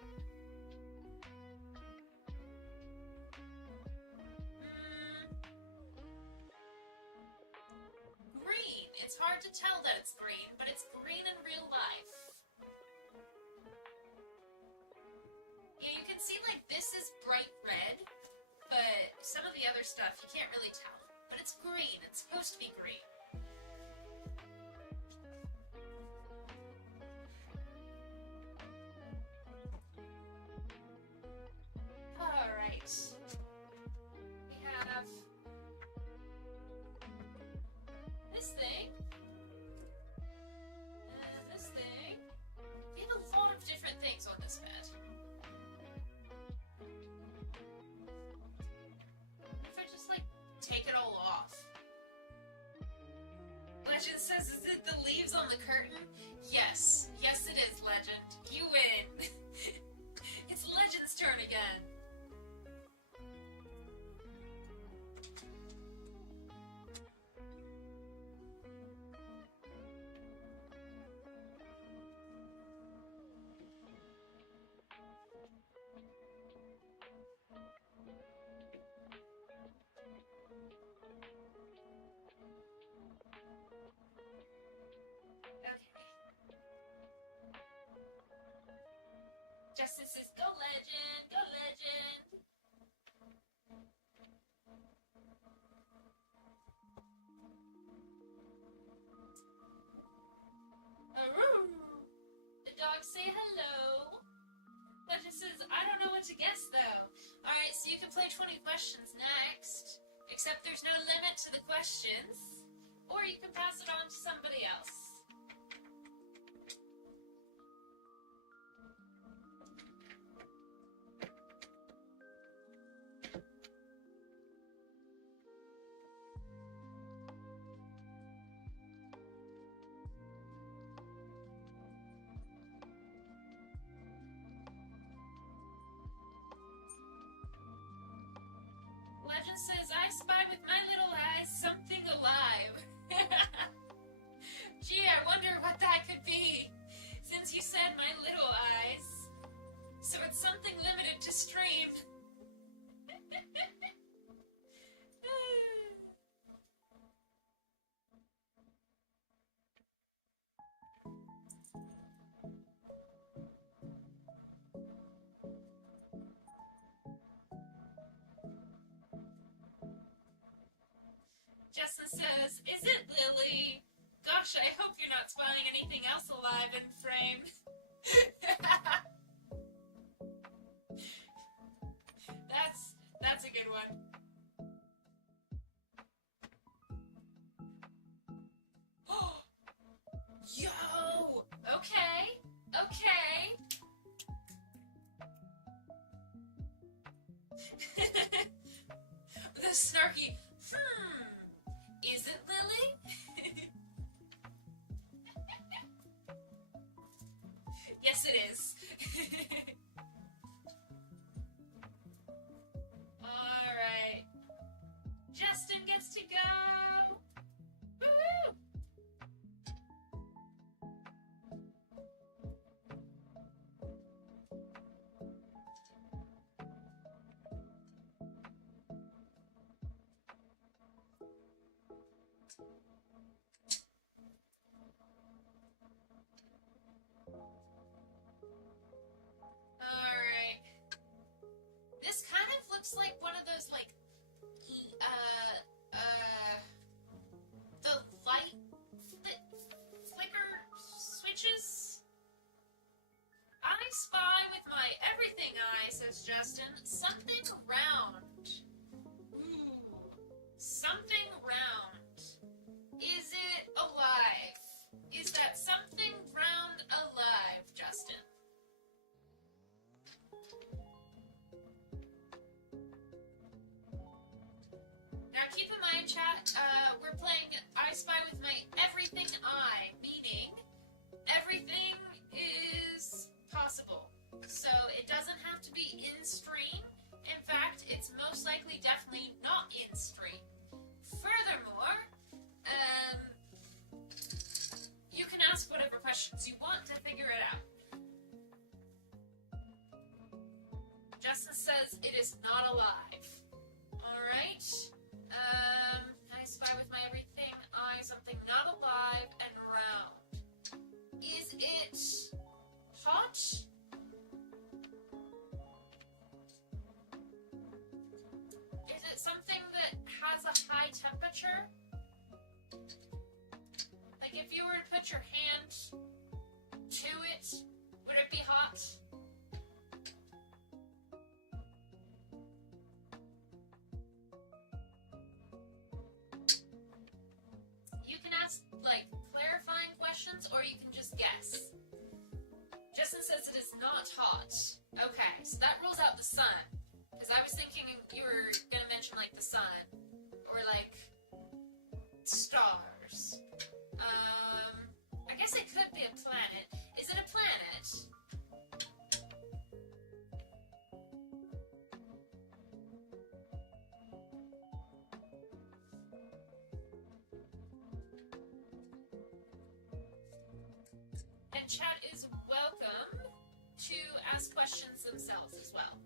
green. It's hard to tell that it's green, but it's green in real life. Yeah, you can see, like, this is bright red, but some of the other stuff you can't really tell. But it's green. It's supposed to be green. Alright. We have this thing. And this thing. We have a lot of different things on this bed. If I just, like, take it all off. Legend says, is it the leaves on the curtain? Yes. Yes, it is, Legend. You win. It's Legend's turn again. Justin says, go Legend, go Legend. Aroo. The dogs say hello. Legend says, I don't know what to guess though. Alright, so you can play 20 questions next. Except there's no limit to the questions. Or you can pass it on to somebody else. Legend says, I spy with my little eyes something alive. Gee, I wonder what that could be. Since you said my little eyes. So it's something limited to stream. Justin says, is it Lily? Gosh, I hope you're not spying anything else alive in frame. That's a good one. Yo! Okay. snarky, is it, Lily? Yes, it is. Alright. Justin gets to go! Woo-hoo! Alright. This kind of looks like one of those, like, the light flicker switches. I spy with my everything eye, says Justin, something round. Ooh, something round. Is it alive? Is that something round alive, Justin? Now keep in mind, chat, we're playing I Spy with my everything eye, meaning everything is possible. So it doesn't have to be in stream. In fact, it's most likely definitely not in stream. Furthermore, you can ask whatever questions you want to figure it out. Justin says it is not alive. Alright. I spy with my everything eye something not alive and round. Is it hot? Is it something that has a high temperature? Like if you were to put your hand to it, would it be hot? You can ask, like, clarifying questions, or you can just guess. Justin says it is not hot. Okay, so that rules out the sun. Because I was thinking you were going to mention, like, the sun. Or, like, stars. I guess it could be a planet. Is it a planet? And chat is welcome to ask questions themselves as well.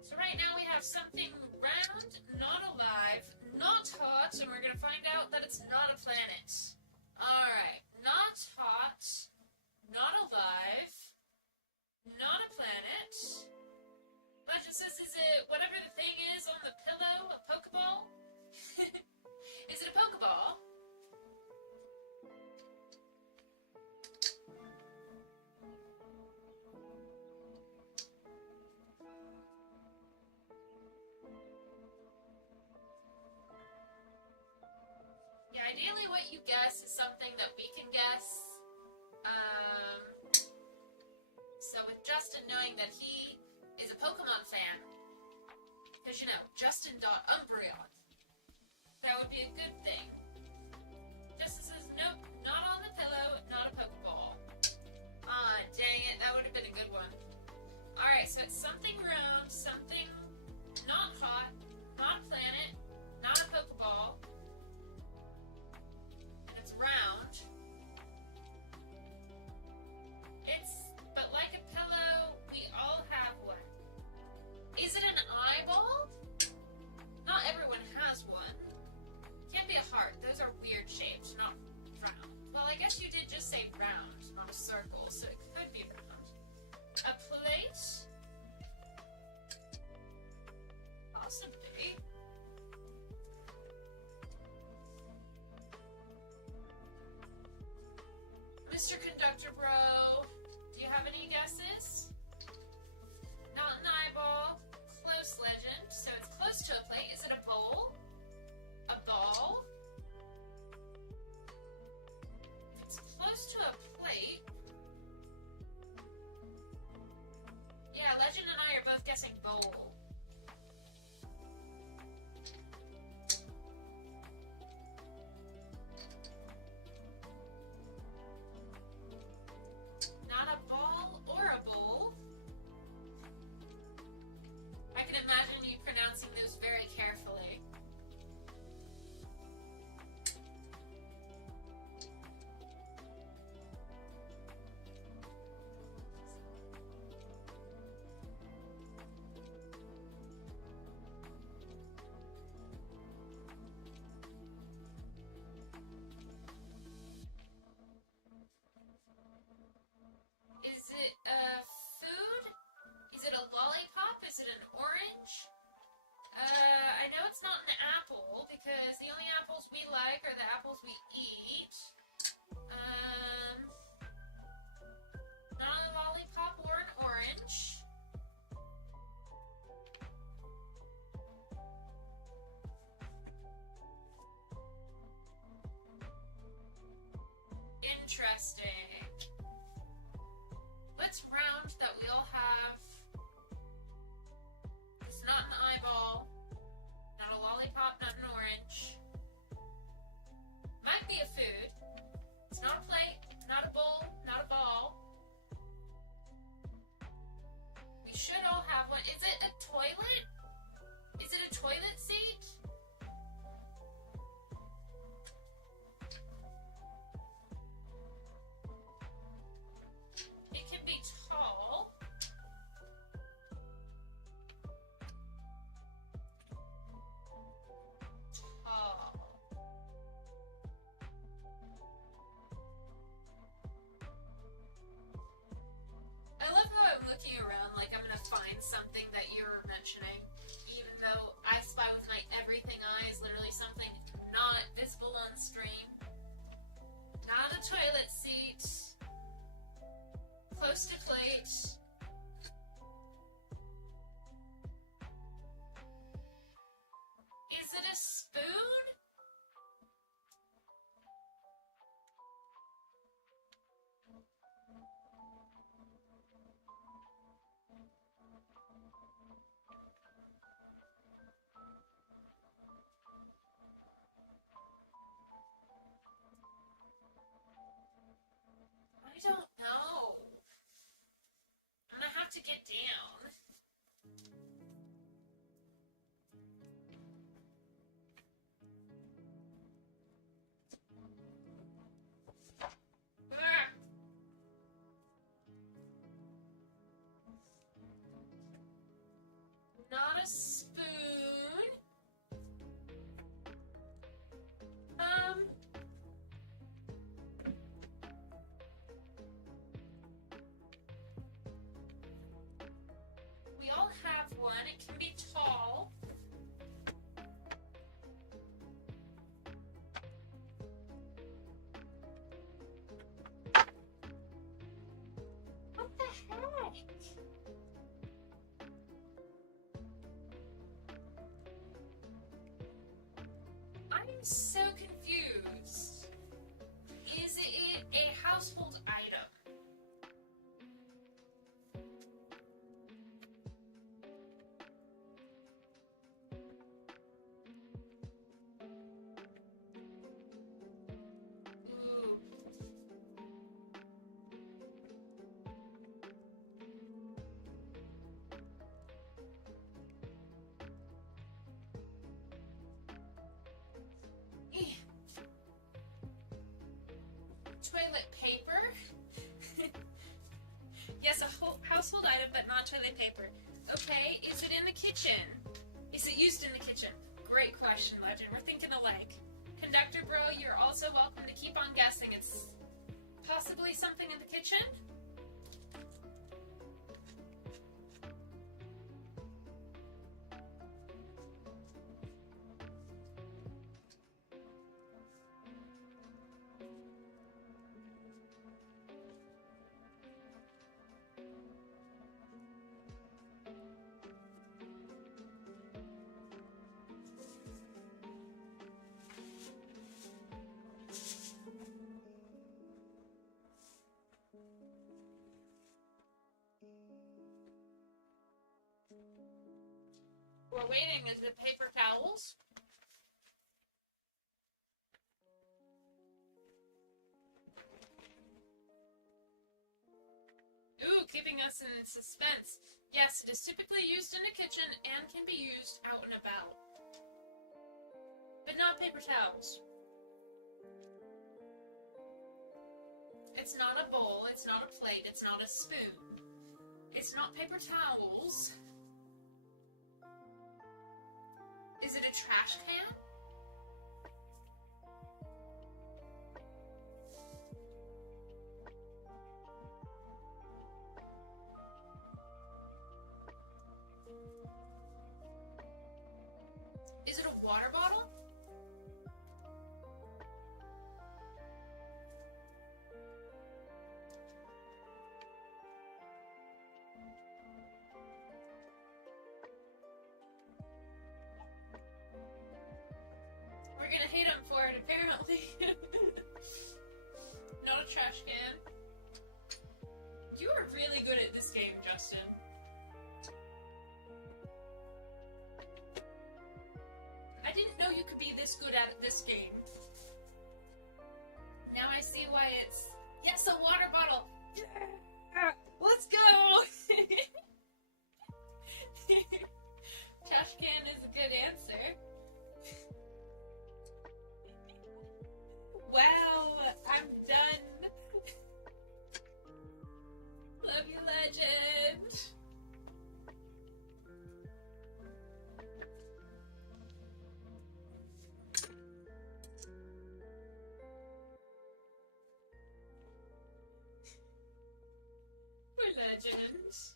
So right now we have something round, not alive, not hot, and we're going to find out that it's not a planet. Alright, not hot, not alive, not a planet. Legend says, is it whatever the thing is on the pillow, a Pokeball? Is it a Pokeball? Yeah, ideally what you guess is something that we can guess. So with Justin knowing that he is a Pokemon fan, because you know, Justin.Umbreon, that would be a good thing. Justin says, nope, not on the pillow, not a Pokeball. Ah, dang it, that would have been a good one. Alright, so it's something round, something not hot, not a planet, not a Pokeball. And it's round. But like a pillow, we all have one. Is it an eyeball? Not everyone has one. Can't be a heart. Those are weird shapes, not round. Well, I guess you did just say round, not a circle, so it could be round. A plate? Possibly. Mr. Conductor Bro, do you have any guesses? Not an eyeball. Close, Legend. So it's close to a plate. Is it a bowl? A ball? If it's close to a plate. Yeah, Legend and I are both guessing because the only apples we like are the apples we eat. Not a lollipop or an orange. Interesting. Let's round that we all have. It's not an eyeball, not a lollipop, not an orange. Might be a food. It's not a plate, not a bowl, not a ball. We should all have one. Is it a toilet? Is it a toilet seat? It can be tall. Tall. I love how I'm looking around like I'm gonna find something that you're mentioning, even though I Spy with My Everything Eye is literally something not visible on stream. Not a toilet seat. Close to plate. Is it a spoon? I don't know. I'm gonna have to get down. Ah. Not a spoon. We all have one. It can be tall. What the heck? I'm so confused. Is it a household item? Ooh. Toilet paper? Yes, a whole household item, but not toilet paper. Okay, is it in the kitchen? Is it used in the kitchen? Great question, Legend. We're thinking alike. Conductor Bro, you're also welcome to keep on guessing. It's possibly something in the kitchen? We're waiting. Is it paper towels? Ooh, keeping us in suspense. Yes, it is typically used in the kitchen and can be used out and about. But not paper towels. It's not a bowl, it's not a plate, it's not a spoon. It's not paper towels. Is it a trash can? Is it a water bottle? trash can. You are really good at this game, Justin. I didn't know you could be this good at this game. Now I see why it's... Yes, a water bottle! Yeah! Let's go! Trash can is a good answer. Wow, I'm done. Love you, legend. We're legends.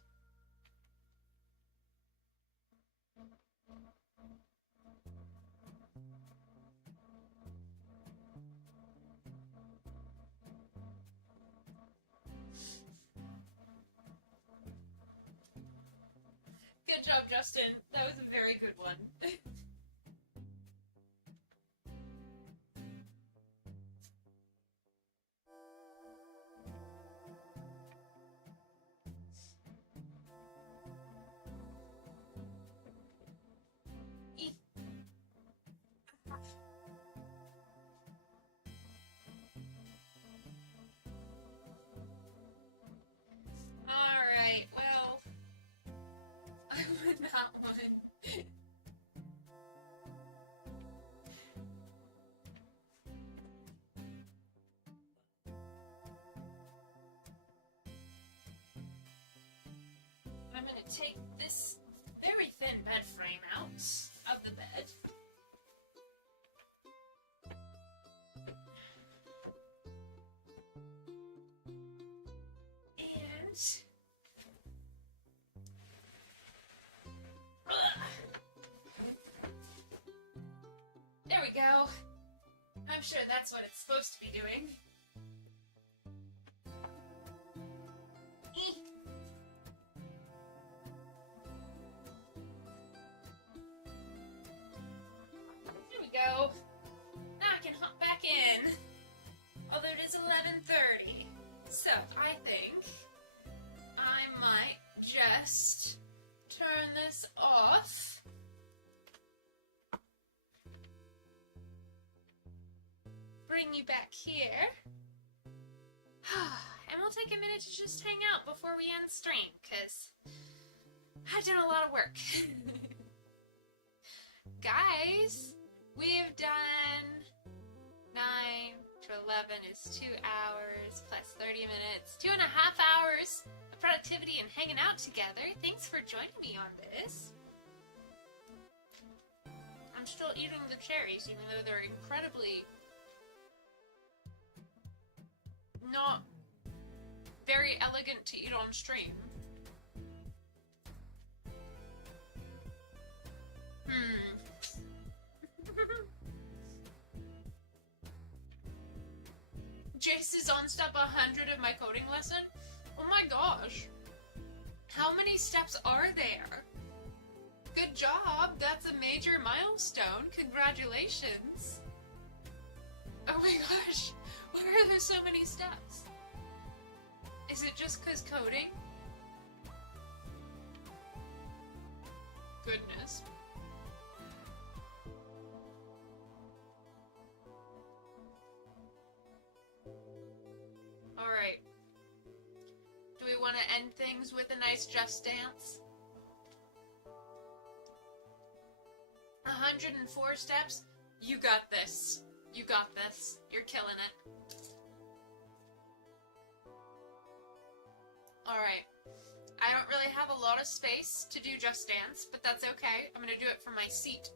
Good job, Justin. That was a very good one. Alright, well, I would not want I'm going to take this very thin bed frame out of the bed. And... there we go. I'm sure that's what it's supposed to be doing. Here we go. Now I can hop back in. Although it is 11:30. So I think I might just turn this off. Bring you back here. And we'll take a minute to just hang out before we end stream, because I've done a lot of work. Guys, we've done 9 to 11 is 2 hours plus 30 minutes, 2.5 hours of productivity and hanging out together. Thanks for joining me on this. I'm still eating the cherries, even though they're incredibly not very elegant to eat on stream. Jace is on step 100 of my coding lesson. Oh my gosh. How many steps are there? Good job. That's a major milestone. Congratulations. Oh my gosh. Why are there so many steps? Is it just because coding? Goodness. Alright. Do we want to end things with a nice Just Dance? 104 steps? You got this. You got this. You're killing it. Alright. I don't really have a lot of space to do Just Dance, but that's okay. I'm gonna do it from my seat.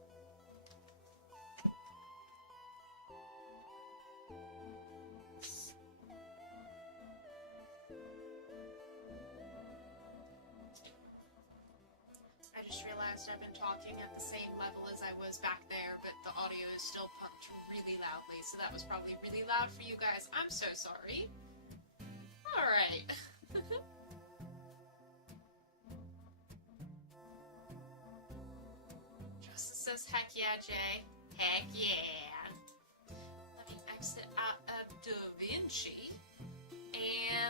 I just realized I've been talking at the same level as I was back there, but the audio is still pumped really loudly, so that was probably really loud for you guys. I'm so sorry. Alright. Justin says, heck yeah, Jay. Heck yeah. Let me exit out of davinci.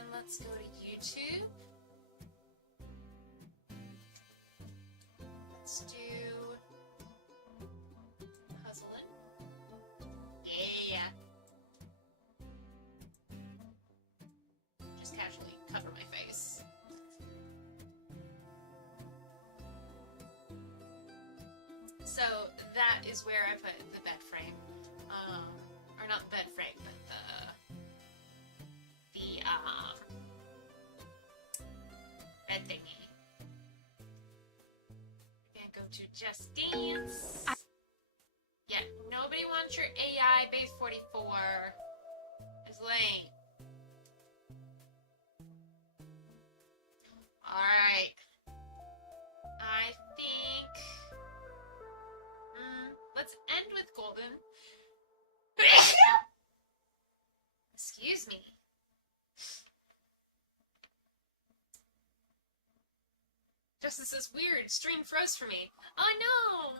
And let's go to YouTube. Let's do puzzling. Yeah. Just casually cover my face. So that is where I put the bed frame. Or not the bed frame, but the bed thingy. We're gonna go to Just Dance. Yeah, nobody wants your AI base 44. It's late. Alright. I think... let's end with golden. Excuse me. Justin says, weird, stream froze for me. Oh no!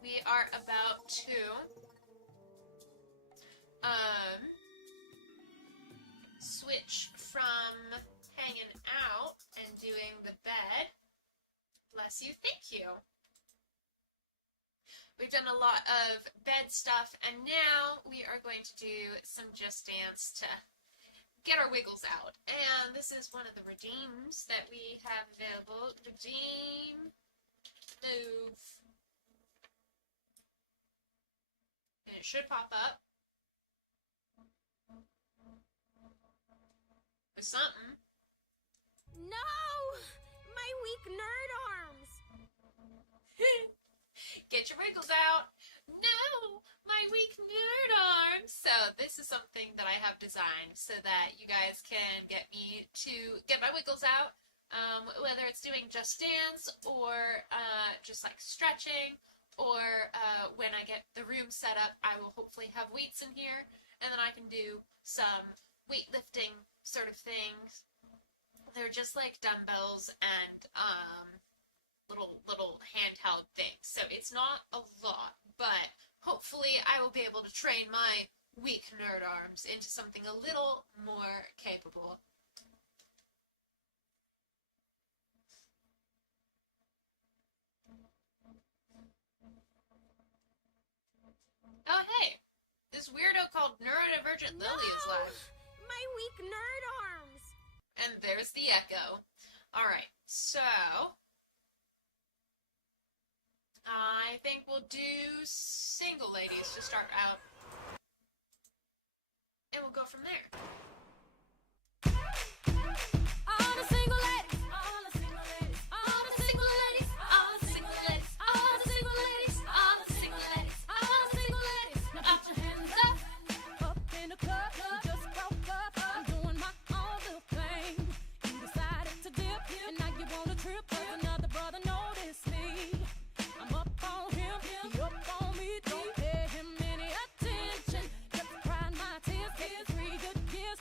We are about to switch from hanging out and doing the bed. Bless you, thank you. We've done a lot of bed stuff, and now we are going to do some Just Dance to get our wiggles out. And this is one of the redeems that we have available. Redeem, move. And it should pop up with something. No! My weak nerd arms! Get your wiggles out. No, my weak nerd arms. So this is something that I have designed so that you guys can get me to get my wiggles out, whether it's doing Just Dance or just like stretching, or when I get the room set up, I will hopefully have weights in here, and then I can do some weightlifting sort of things. They're just like dumbbells and little handheld things. So it's not a lot, but hopefully I will be able to train my weak nerd arms into something a little more capable. Oh hey, this weirdo called Neurodivergent Lily is live. My weak nerd arms! And there's the echo. Alright, so I think we'll do single ladies to start out. And we'll go from there. All the single ladies! All the single ladies! All the single ladies! All the single ladies! All the single ladies! All the single ladies! All the single ladies! Now put your hands up! Up in the club, just broke up. I'm doing my own little thing. You decided to dip, and now you want a trip. 'Cause another brother noticed me. I'm up on him, he up on me. Don't pay him any attention. Just crying my tears, 'cause 3 good years.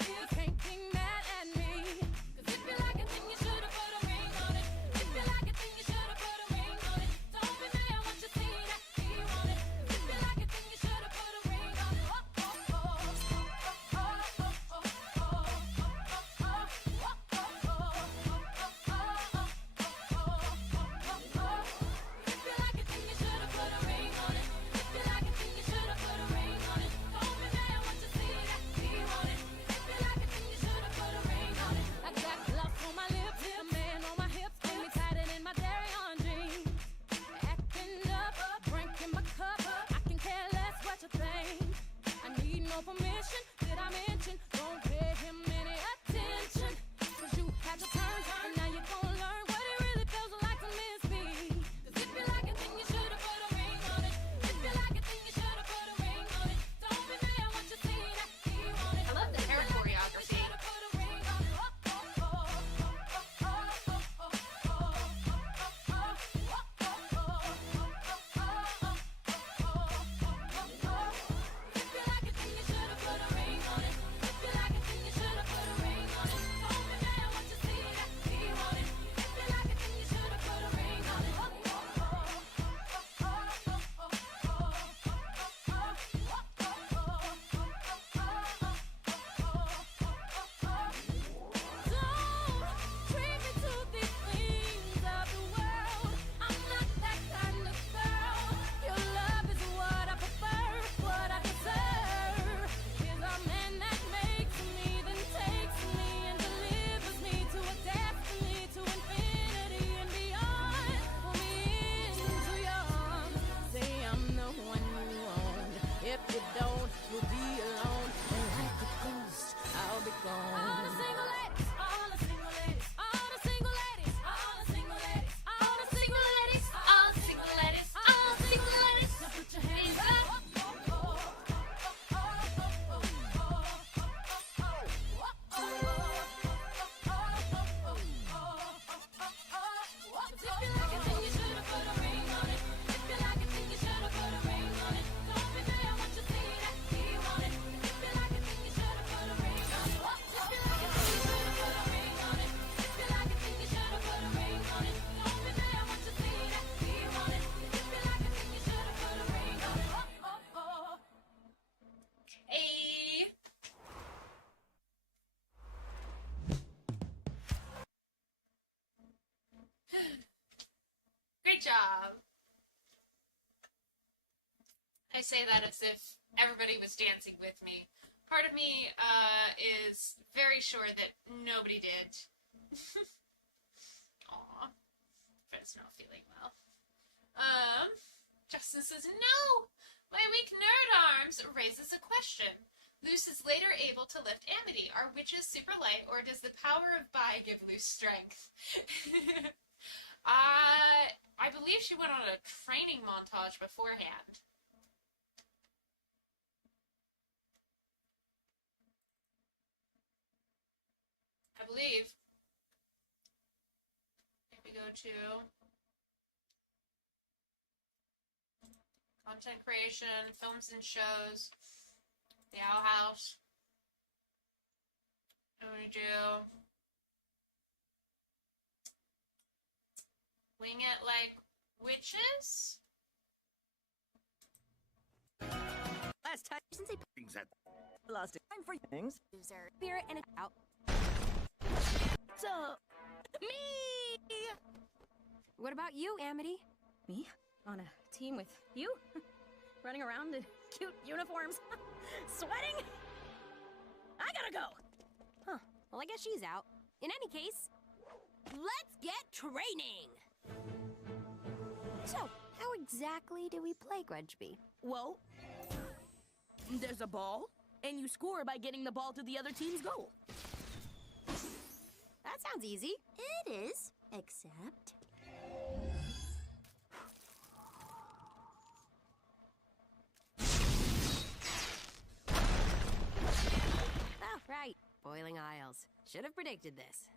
job. I say that as if everybody was dancing with me. Part of me is very sure that nobody did. Aw. Fred's not feeling well. Justin says, no! My weak nerd arms raises a question. Luce is later able to lift Amity. Are witches super light, or does the power of Bi give Luce strength? I believe she went on a training montage beforehand. I believe. Here we go to content creation, films and shows, the Owl House. I'm gonna do Wing It Like Witches. Last time since I things that lost it. Time for things. Loser. Spirit and out. So me. What about you, Amity? Me on a team with you, running around in cute uniforms, sweating. I gotta go. Huh. Well, I guess she's out. In any case, let's get training. So, how exactly do we play Grudgeby? Well, there's a ball, and you score by getting the ball to the other team's goal. That sounds easy. It is, except... Oh, right. Boiling Isles. Should have predicted this.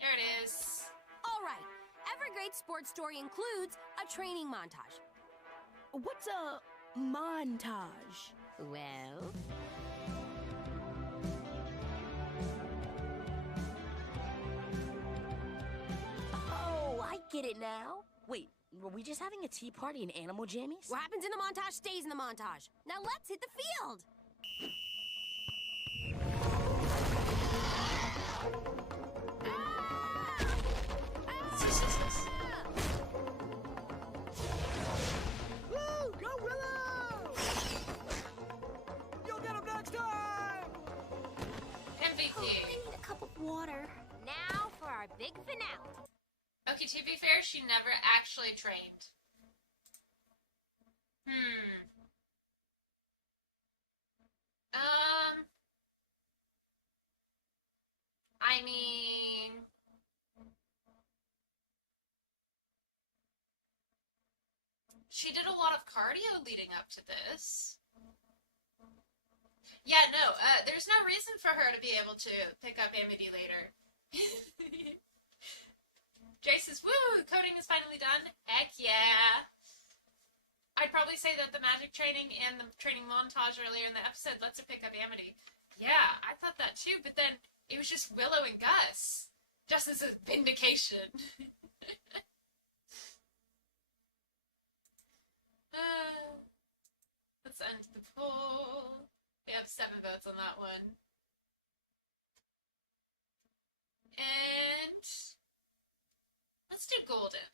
There it is. All right. Every great sports story includes a training montage. What's a montage? Well... Oh, I get it now. Wait, were we just having a tea party in Animal Jammies? What happens in the montage stays in the montage. Now let's hit the field. Woo! Go Willow! You'll get him next time! MVP. I need a cup of water. Now for our big finale. Okay, to be fair, she never actually trained. I mean... She did a lot of cardio leading up to this. Yeah, no, there's no reason for her to be able to pick up Amity later. Jay says, woo, coding is finally done. Heck yeah. I'd probably say that the magic training and the training montage earlier in the episode lets her pick up Amity. Yeah, I thought that too, but then it was just Willow and Gus. Justin says, vindication. Let's end the poll. We have 7 votes on that one. And let's do golden.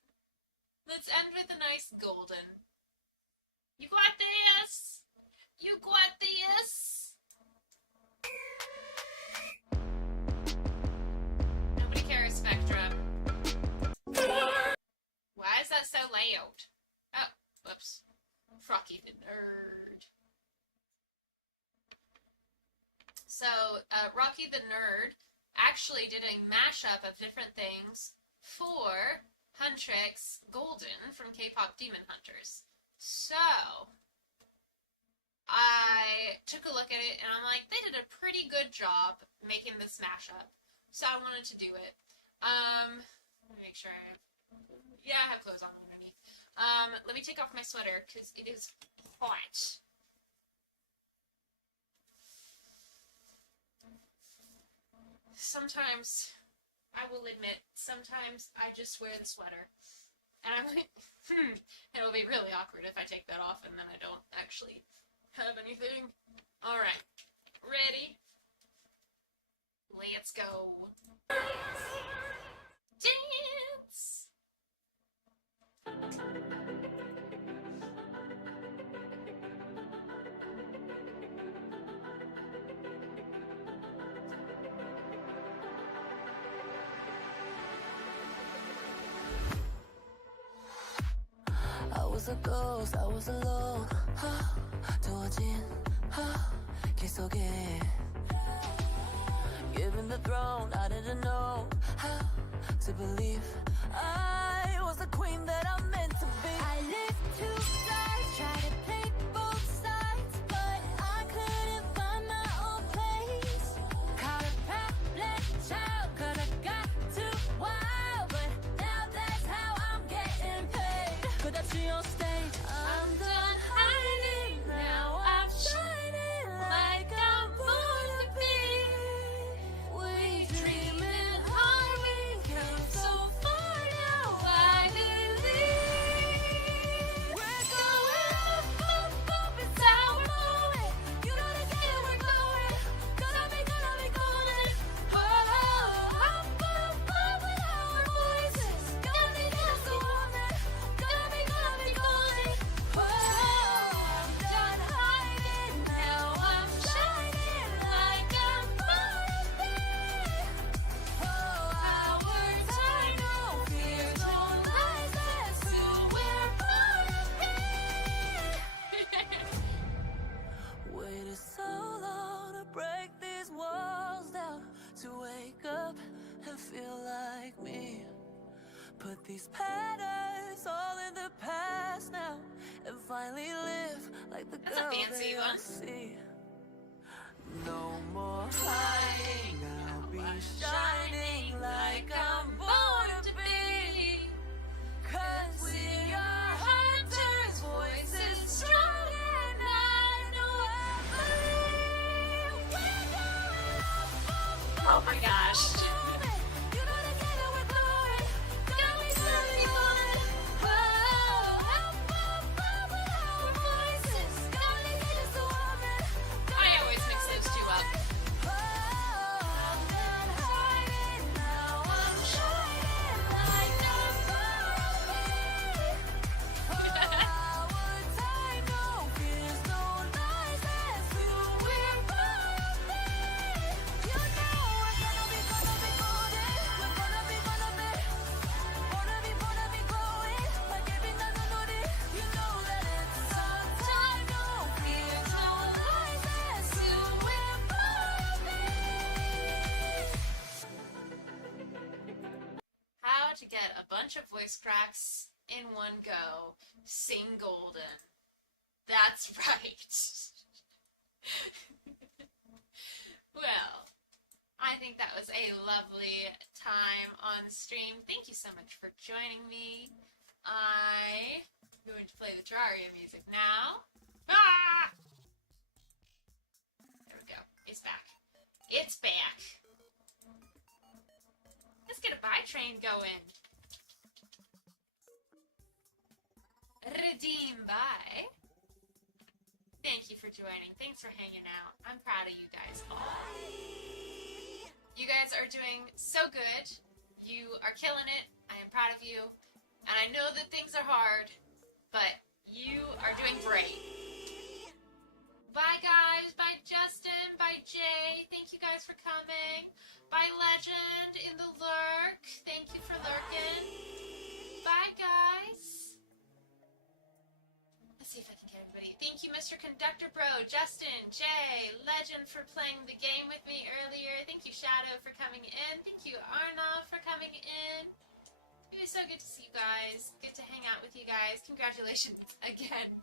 Let's end with a nice golden. You got this! You got this! Nobody cares, Spectrum. Why is that so loud? Oh, whoops. Rocky the Nerd. So, Rocky the Nerd actually did a mashup of different things for Huntrix Golden from K-pop Demon Hunters. So, I took a look at it and I'm like, they did a pretty good job making this mashup. So I wanted to do it. Let me make sure I have... Yeah, I have clothes on underneath. Let me take off my sweater because it is hot. Sometimes, I will admit, sometimes I just wear the sweater. And I'm like, it'll be really awkward if I take that off and then I don't actually have anything. Alright, ready? Let's go. Dance! was a ghost, I was alone. 두어진 길 속에 given the throne, I didn't know how to believe I was the queen that I'm meant to be. I lived two sides, tried to play both sides, but I couldn't find my own place. Caught a problem child, 'cause I got too wild, but now that's how I'm getting paid. 그다지 on stage, I'm done hiding, now I'm shining like I'm born to be. We dreaming hard, we came so far, now I believe. We're going up, up, up, it's our moment. You know the game we're going, gonna be golden. Oh, up, up, up with our voices, gonna be just a woman, gonna be golden. Oh, I'm done hiding, now I'm shining like I'm born to be. Oh, our time, no fears, no lies, that's who we're born to be. waited so long to break these walls down, to wake up and feel like me. Put these patterns all in the past now, and finally live like the That's a girl fancy that I one. see. No more hiding, I'll be shining like I'm born to be. 'Cause we are hunters, voices strong, and I know I believe we're going up, Oh my gosh. You know the game that we're going, gonna be something golden. Oh, up, up, up with our voices, gonna be just a woman. I always mix those two up. Oh, I'm done hiding, now I'm shining like I'm born to be. Oh, our time, no fears, no lies, that's who we're born to be. You know we're gonna be golden. We're gonna be growing. Like every night I know that you know that it's our time. No fears, no lies, that's who we're born to be. How to get a bunch of voice cracks in one go. Sing golden. That's right. Well, I think that was a lovely time on stream. Thank you so much for joining me. I'm going to play the Terraria music now. Ah! There we go. It's back. It's back. Let's get a buy train going. Redeem buy. Thank you for joining. Thanks for hanging out. I'm proud of you guys all. You guys are doing so good. You are killing it. I am proud of you. And I know that things are hard, but you are doing great. Bye guys. Bye Justin. Bye Jay. Thank you guys for coming. Bye Legend in the lurk. Thank you for lurking. Bye guys. Let's see if I can get everybody. Thank you, Mr. Conductor Bro, Justin, Jay, Legend for playing the game with me earlier. Thank you, Shadow, for coming in. Thank you, Arnav, for coming in. It was so good to see you guys. Good to hang out with you guys. Congratulations again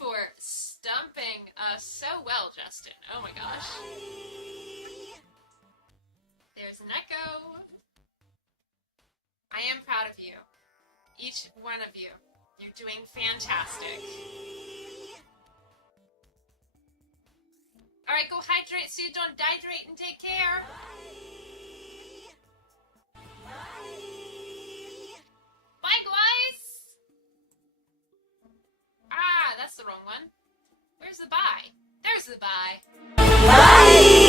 for stumping us so well, Justin. Oh my gosh. There's an echo. I am proud of you. Each one of you. You're doing fantastic. Alright, go hydrate so you don't dehydrate and take care. Bye, guys! Ah, that's the wrong one. Where's the bye? There's the bye. Bye.